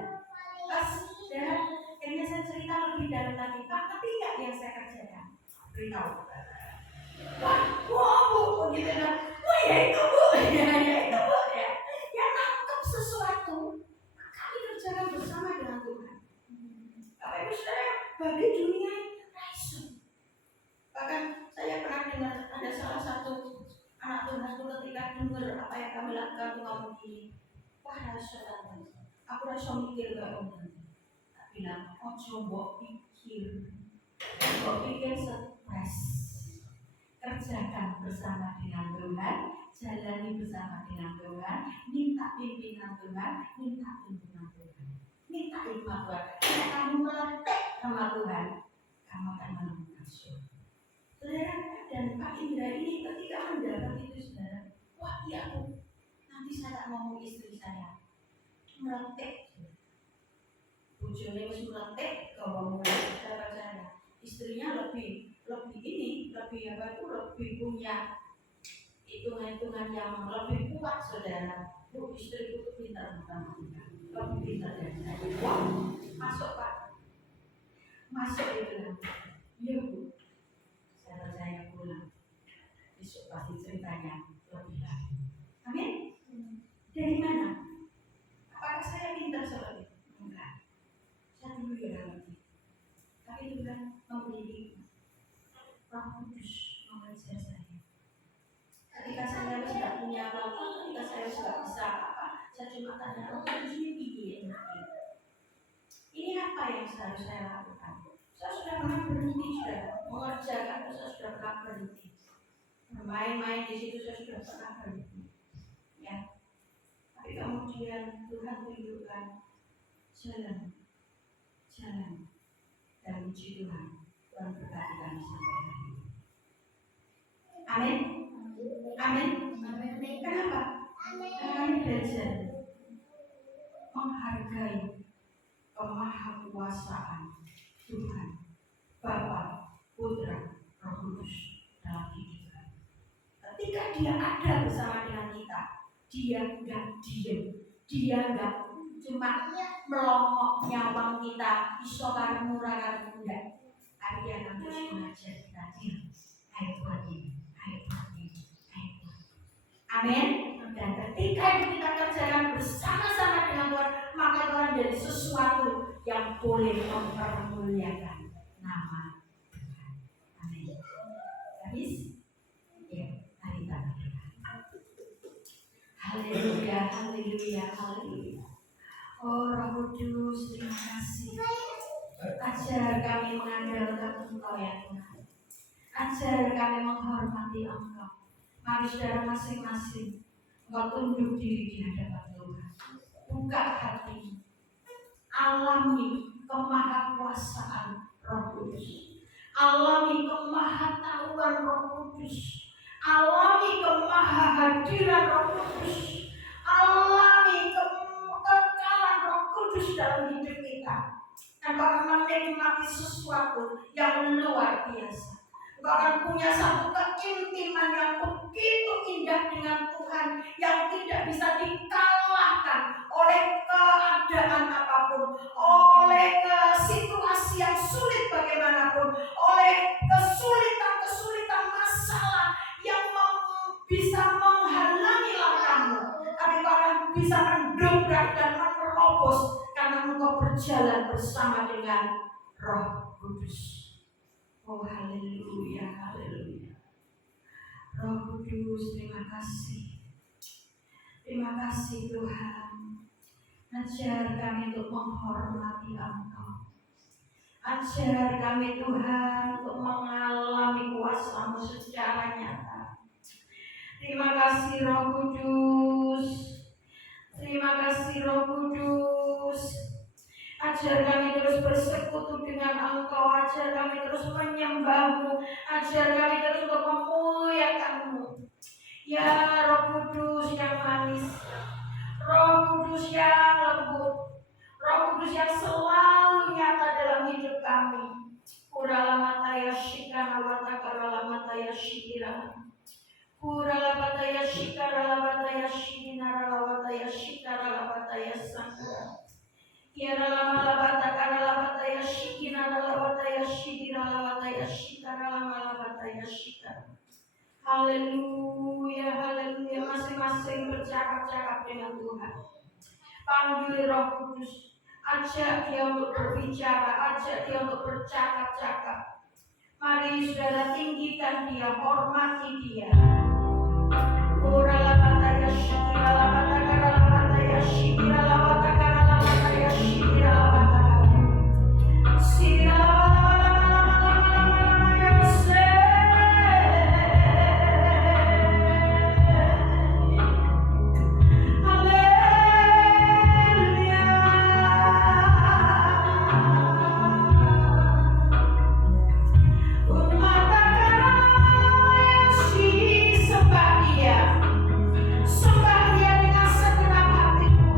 Pas jalan, akhirnya saya cerita lebih dalam lagi, Pak, tapi enggak yang saya kerjakan. Beritahu. Wah, Bu, begitu kan? Wah ya itu Bu, ya itu Bu ya. Yang nangkep sesuatu, kami kerjakan bersama dengan Tuhan. Bapak Ibu saudara, bagi dunia bahkan saya pernah dengar ada salah satu anak Tuhan itu ketika dengar apa yang kami lakukan ngomong begini, wah rasa aku rasa mikir gak om nanti, tak bilang oh coba pikir stres, kerjakan bersama dengan Tuhan, jalani bersama dengan Tuhan, minta pimpinan Tuhan, minta hikmat Tuhan. Jika kamu meletek sama Tuhan, kamu akan menemukan surga. Saudara, dan Pak Indra ini ketika mendapat itu saudara, wah iya Bu, nanti saya tak ngomong istri saya meletek. Puji bojone wis meletik gawa mulai cara istrinya lebih punya hitungan yang lebih kuat, saudara. Bu, istriku tuh pintar, lebih pintar dari saya. Wah, masuk Pak, masuk itu nanti. Iya Bu, saya pulang besok pasti ceritanya lebih lagi. Amin. Dari mana? Apakah saya pintar seperti itu? Enggak. Saya dulu ya ngerti. Tapi Tuhan memberi Roh Kudus mengajar saya. Ketika saya tidak punya apa-apa, ketika saya sudah bisa apa, saya cuma tanya Roh Kudus ini ini apa yang harus saya lakukan? Saya sudah pernah berhenti, sudah mengerjakan, saya sudah pernah berhenti. Bermain-main di situ saya sudah pernah berhenti. Ya. Tapi kemudian Tuhan tunjukkan jalan dan puji Tuhan berkati kami sampai hari ini. Amin. Kenapa? Karena kami belajar menghargai kemahakuasaan Tuhan, Bapa, Putra, Roh Kudus dalam hidup kami. Ketika Dia ada bersama dengan kita, Dia nggak diem, Dia nggak cuma melongok nyawang kita, iso karo murah karo enggak. Tapi Dia akan terus mengajar kita, ayo buat ini. Amin. Dan ketika itu kita kerjakan bersama-sama dengan Tuhan, maka Tuhan jadi sesuatu yang boleh mempermuliakan nama Tuhan. Amin. Habis? Ya, mari kita berdoa. Haleluya. Oh Roh Kudus, terima kasih. Ajar kami mengandalkan Engkau ya Tuhan. Ajar kami menghormati Engkau. Mari saudara masing-masing Engkau tunduk diri di hadapan Tuhan. Buka hati, alami kemahakuasaan Roh Kudus, alami kemahatauan Roh Kudus, alami kemahahadiran Roh Kudus, alami kekekalan Roh Kudus dalam hidup kita. Dan kau akan menikmati sesuatu yang luar biasa. Engkau akan punya satu keintiman yang begitu indah dengan Tuhan, yang tidak bisa dikalahkan oleh keadaan apapun, oleh situasi yang sulit bagaimanapun, oleh kesulitan masalah yang bisa menghalangi langkahmu. Tapi Engkau akan bisa mendobrak dan menerobos karena Engkau berjalan bersama dengan Roh Kudus. Oh haleluya. Roh Kudus, terima kasih Tuhan. Ajar kami untuk menghormati Engkau. Ajar kami Tuhan untuk mengalami kuasa-Mu secara nyata. Terima kasih Roh Kudus. Ajar kami terus bersekutu dengan Engkau, ajar kami terus menyembah-Mu, ajar kami terus untuk memuliakan-Mu. Ya Roh Kudus yang manis, Roh Kudus yang lembut, Roh Kudus yang selalu nyata dalam hidup kami. Kuralamataya shikana watakaramataya shikira. Kuralamataya shikaralamataya shikinaralamataya shikaralamataya sakura. Kiara lama labata kara labata ya shikina labata ya shikina labata ya shikara lama labata ya shikara. Haleluya. Masing-masing bercakap-cakap dengan Tuhan. Panggil Roh Kudus, ajak Dia untuk berbicara, ajak Dia untuk bercakap-cakap. Mari saudara tinggikan Dia, hormati Dia. Ora labata ya shikina labata kara labata ya shikina labata kara. Sembah Dia dengan segenap hatimu.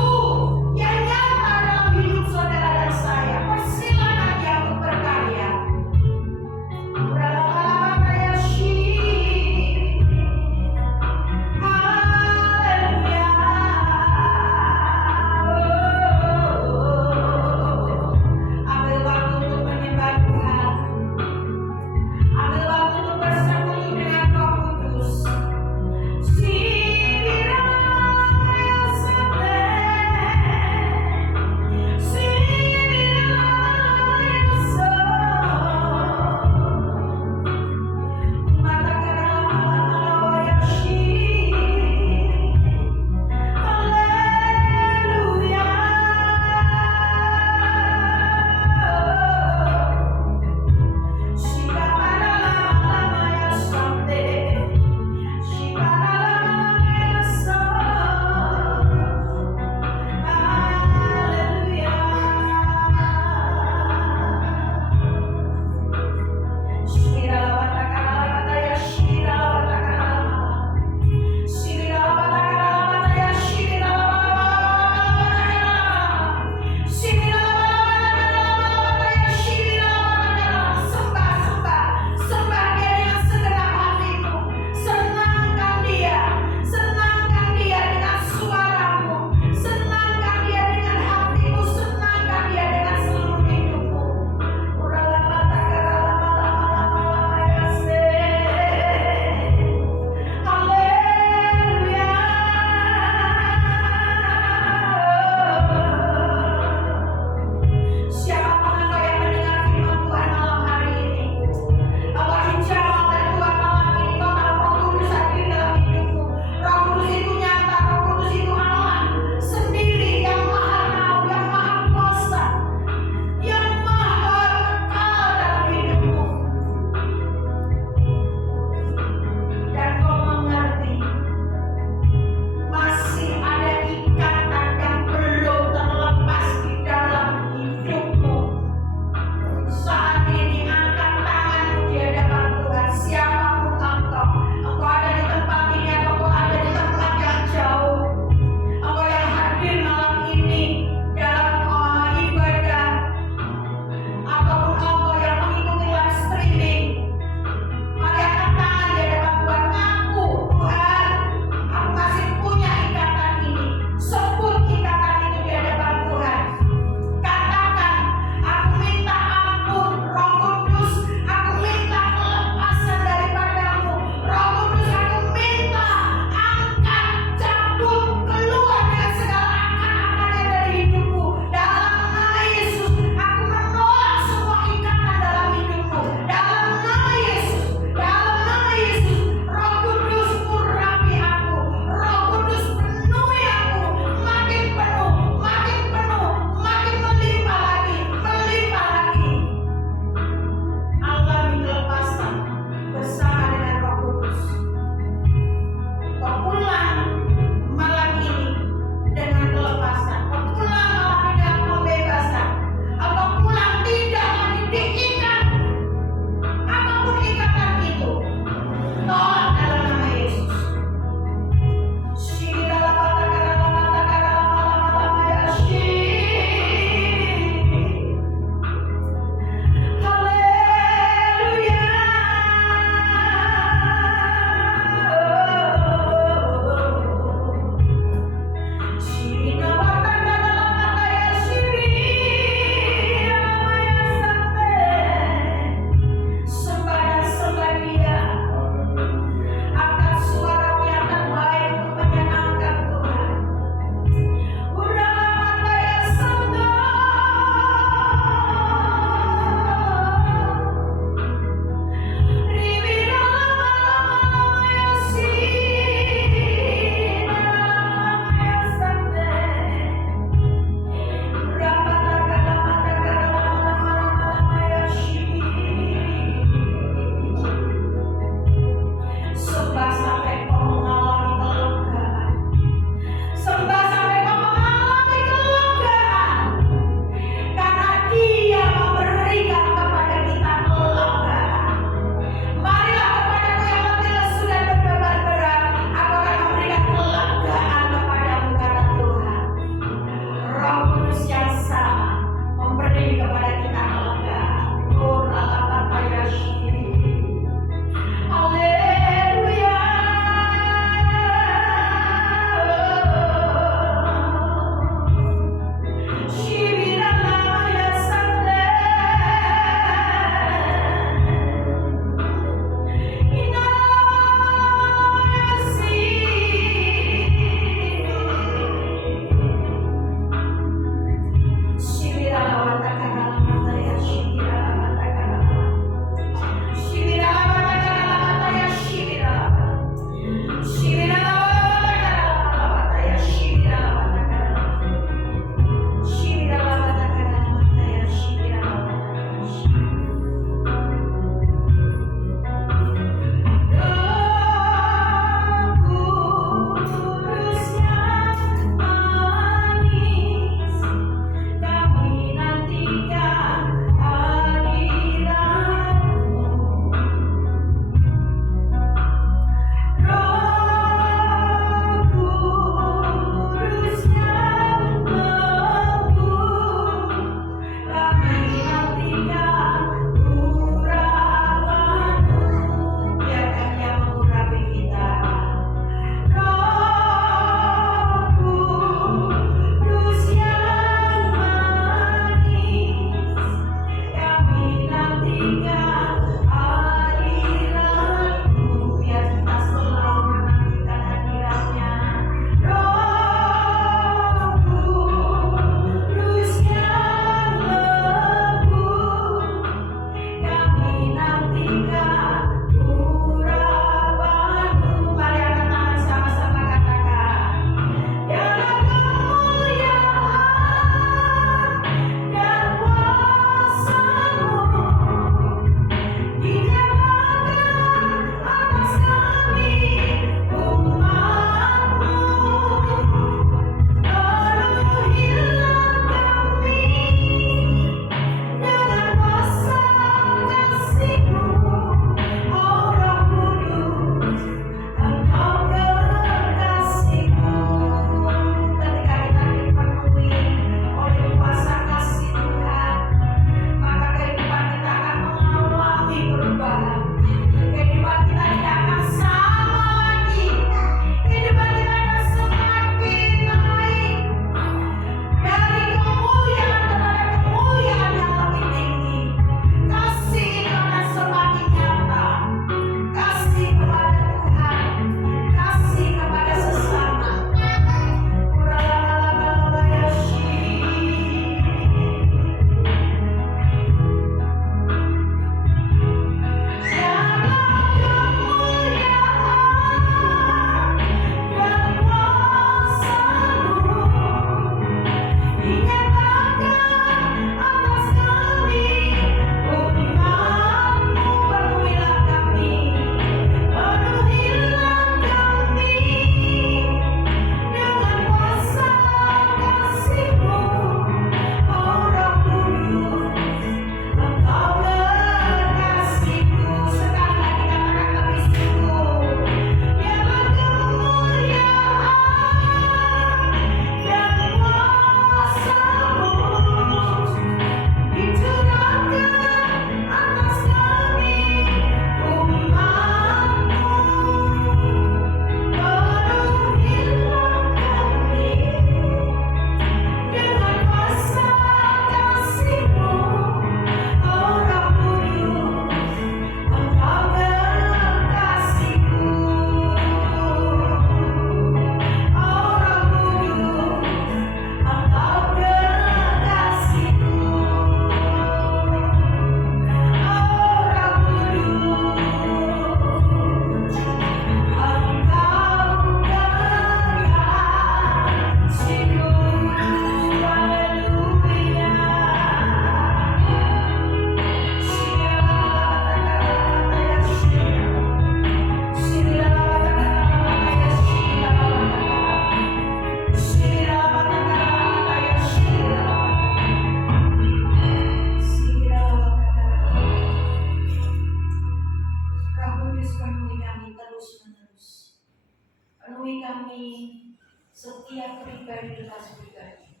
setiap pribadi lepas pribadi.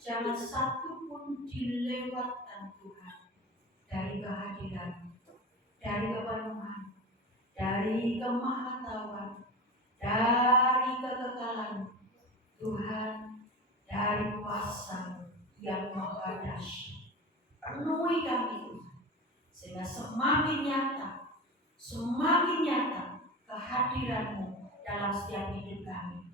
Jangan satu pun dilewatkan Tuhan dari kehadiran, dari kepenuhan, dari kemahatauan, dari kekekalan Tuhan, dari kuasa yang maha dahsyat. Penuhi kami Tuhan, sehingga semakin nyata kehadiran-Mu dalam setiap hidup kami.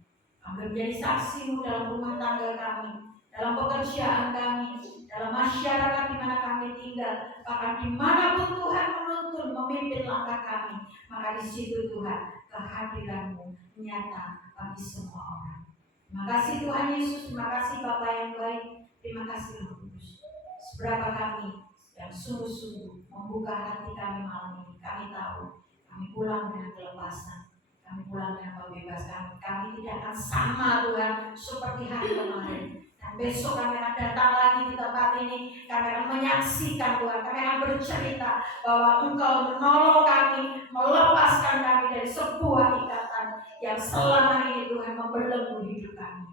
Kami menjadi saksi-Mu dalam rumah tangga kami, dalam pekerjaan kami, dalam masyarakat di mana kami tinggal, bahkan dimanapun Tuhan menuntun memimpin langkah kami, maka di situ Tuhan kehadiran-Mu nyata bagi semua orang. Terima kasih Tuhan Yesus, terima kasih Bapa yang baik, terima kasih Roh Kudus. Seberapa kami yang sungguh-sungguh membuka hati kami malam ini, kami tahu kami pulang dengan kelepasan, kami pulang dengan pembebasan. Kami tidak akan sama Tuhan seperti hari kemarin. Dan besok kami akan datang lagi di tempat ini, kami akan menyaksikan Tuhan, kami akan bercerita bahwa Engkau menolong kami, melepaskan kami dari sebuah ikatan yang selama ini Tuhan membelenggu hidup kami.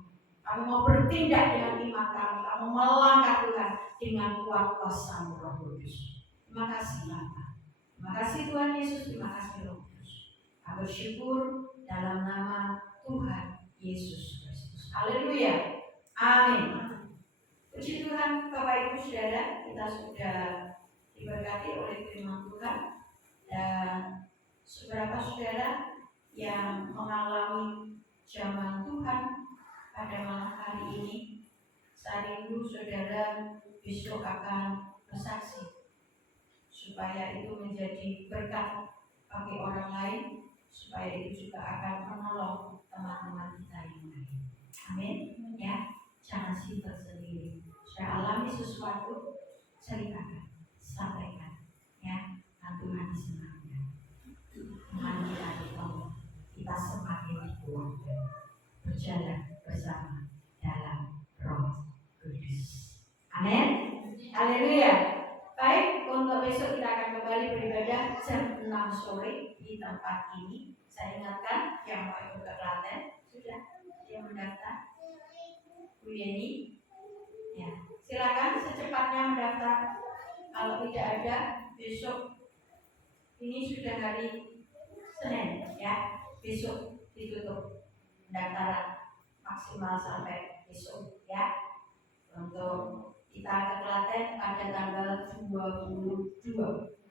Kami mau bertindak dengan iman kami, kami melangkah Tuhan dengan kuat kuasa Roh Kudus. Terima kasih Bapa. Terima kasih Tuhan Yesus, terima kasih Roh Kudus. Kami bersyukur dalam nama Tuhan Yesus Kristus. Haleluya. Amin. Puji Tuhan, Bapak Ibu Saudara, kita sudah diberkati oleh firman Tuhan. Dan seberapa saudara yang mengalami zaman Tuhan pada malam hari ini, saya rindu saudara besok akan bersaksi, supaya itu menjadi berkat bagi orang lain, supaya itu juga akan menolong teman-teman kita yang lain. Amin. Ya, jangan simpan sendiri. Saya alami sesuatu, ceritakan, sampaikan. Ya, dan Tuhan disenangkan. Tuhan kita ditolong, kita semakin dikuatkan, berjalan bersama dalam Roh Kudus. Amin. Haleluya. Baik, untuk besok kita akan kembali beribadah jam 6 sore di tempat ini. Saya ingatkan yang mau ikut ke Klaten, sudah yang mendaftar. Bu Yeni, ya, silakan secepatnya mendaftar. Kalau tidak ada, besok ini sudah hari Senin, ya, besok ditutup pendaftaran maksimal sampai besok, ya. Untuk kita ke Klaten pada tanggal 22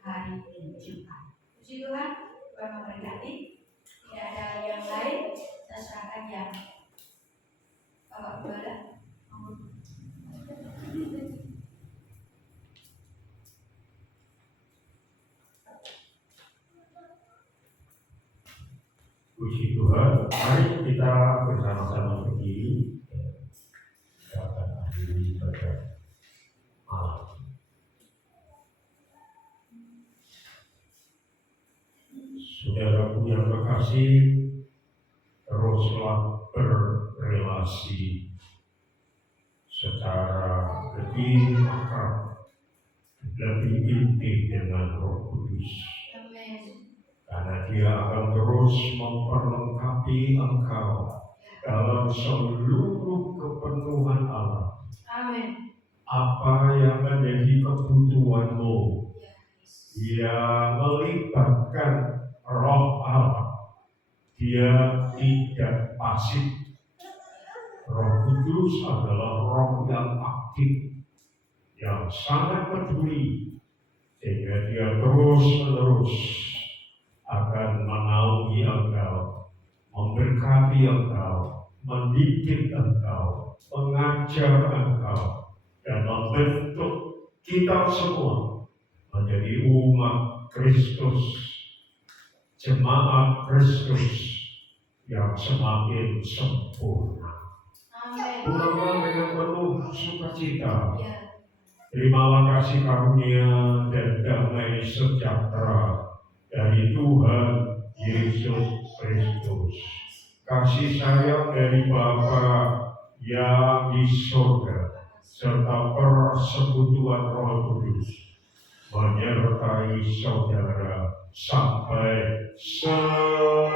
hari Jumat. Puji Tuhan, Tuhan memberkati. Tidak ada yang lain, saya serahkan yang Bapak Gembala. Puji Tuhan, mari kita bersama-sama berdiri. Kita akan akhiri pada malam. Saudaraku yang terkasih, teruslah berrelasi secara lebih akrab, lebih intim dengan Roh Kudus. Karena Dia akan terus memperlengkapi engkau dalam seluruh kepenuhan Allah. Amin. Apa yang menjadi kebutuhanmu, Dia melibatkan Roh Allah. Dia tidak pasif. Roh Kudus adalah Roh yang aktif, yang sangat peduli, sehingga Dia terus-menerus akan menaungi engkau, memberkati engkau, mendidik engkau, mengajar engkau, dan membentuk kita semua menjadi umat Kristus, jemaat Kristus yang semakin sempurna. Pulang dengan penuh sukacita, terimalah kasih karunia dan damai sejahtera dari Tuhan Yesus Kristus, kasih sayang dari Bapa yang di surga, serta persekutuan Roh Kudus menyertai saudara sampai selamanya.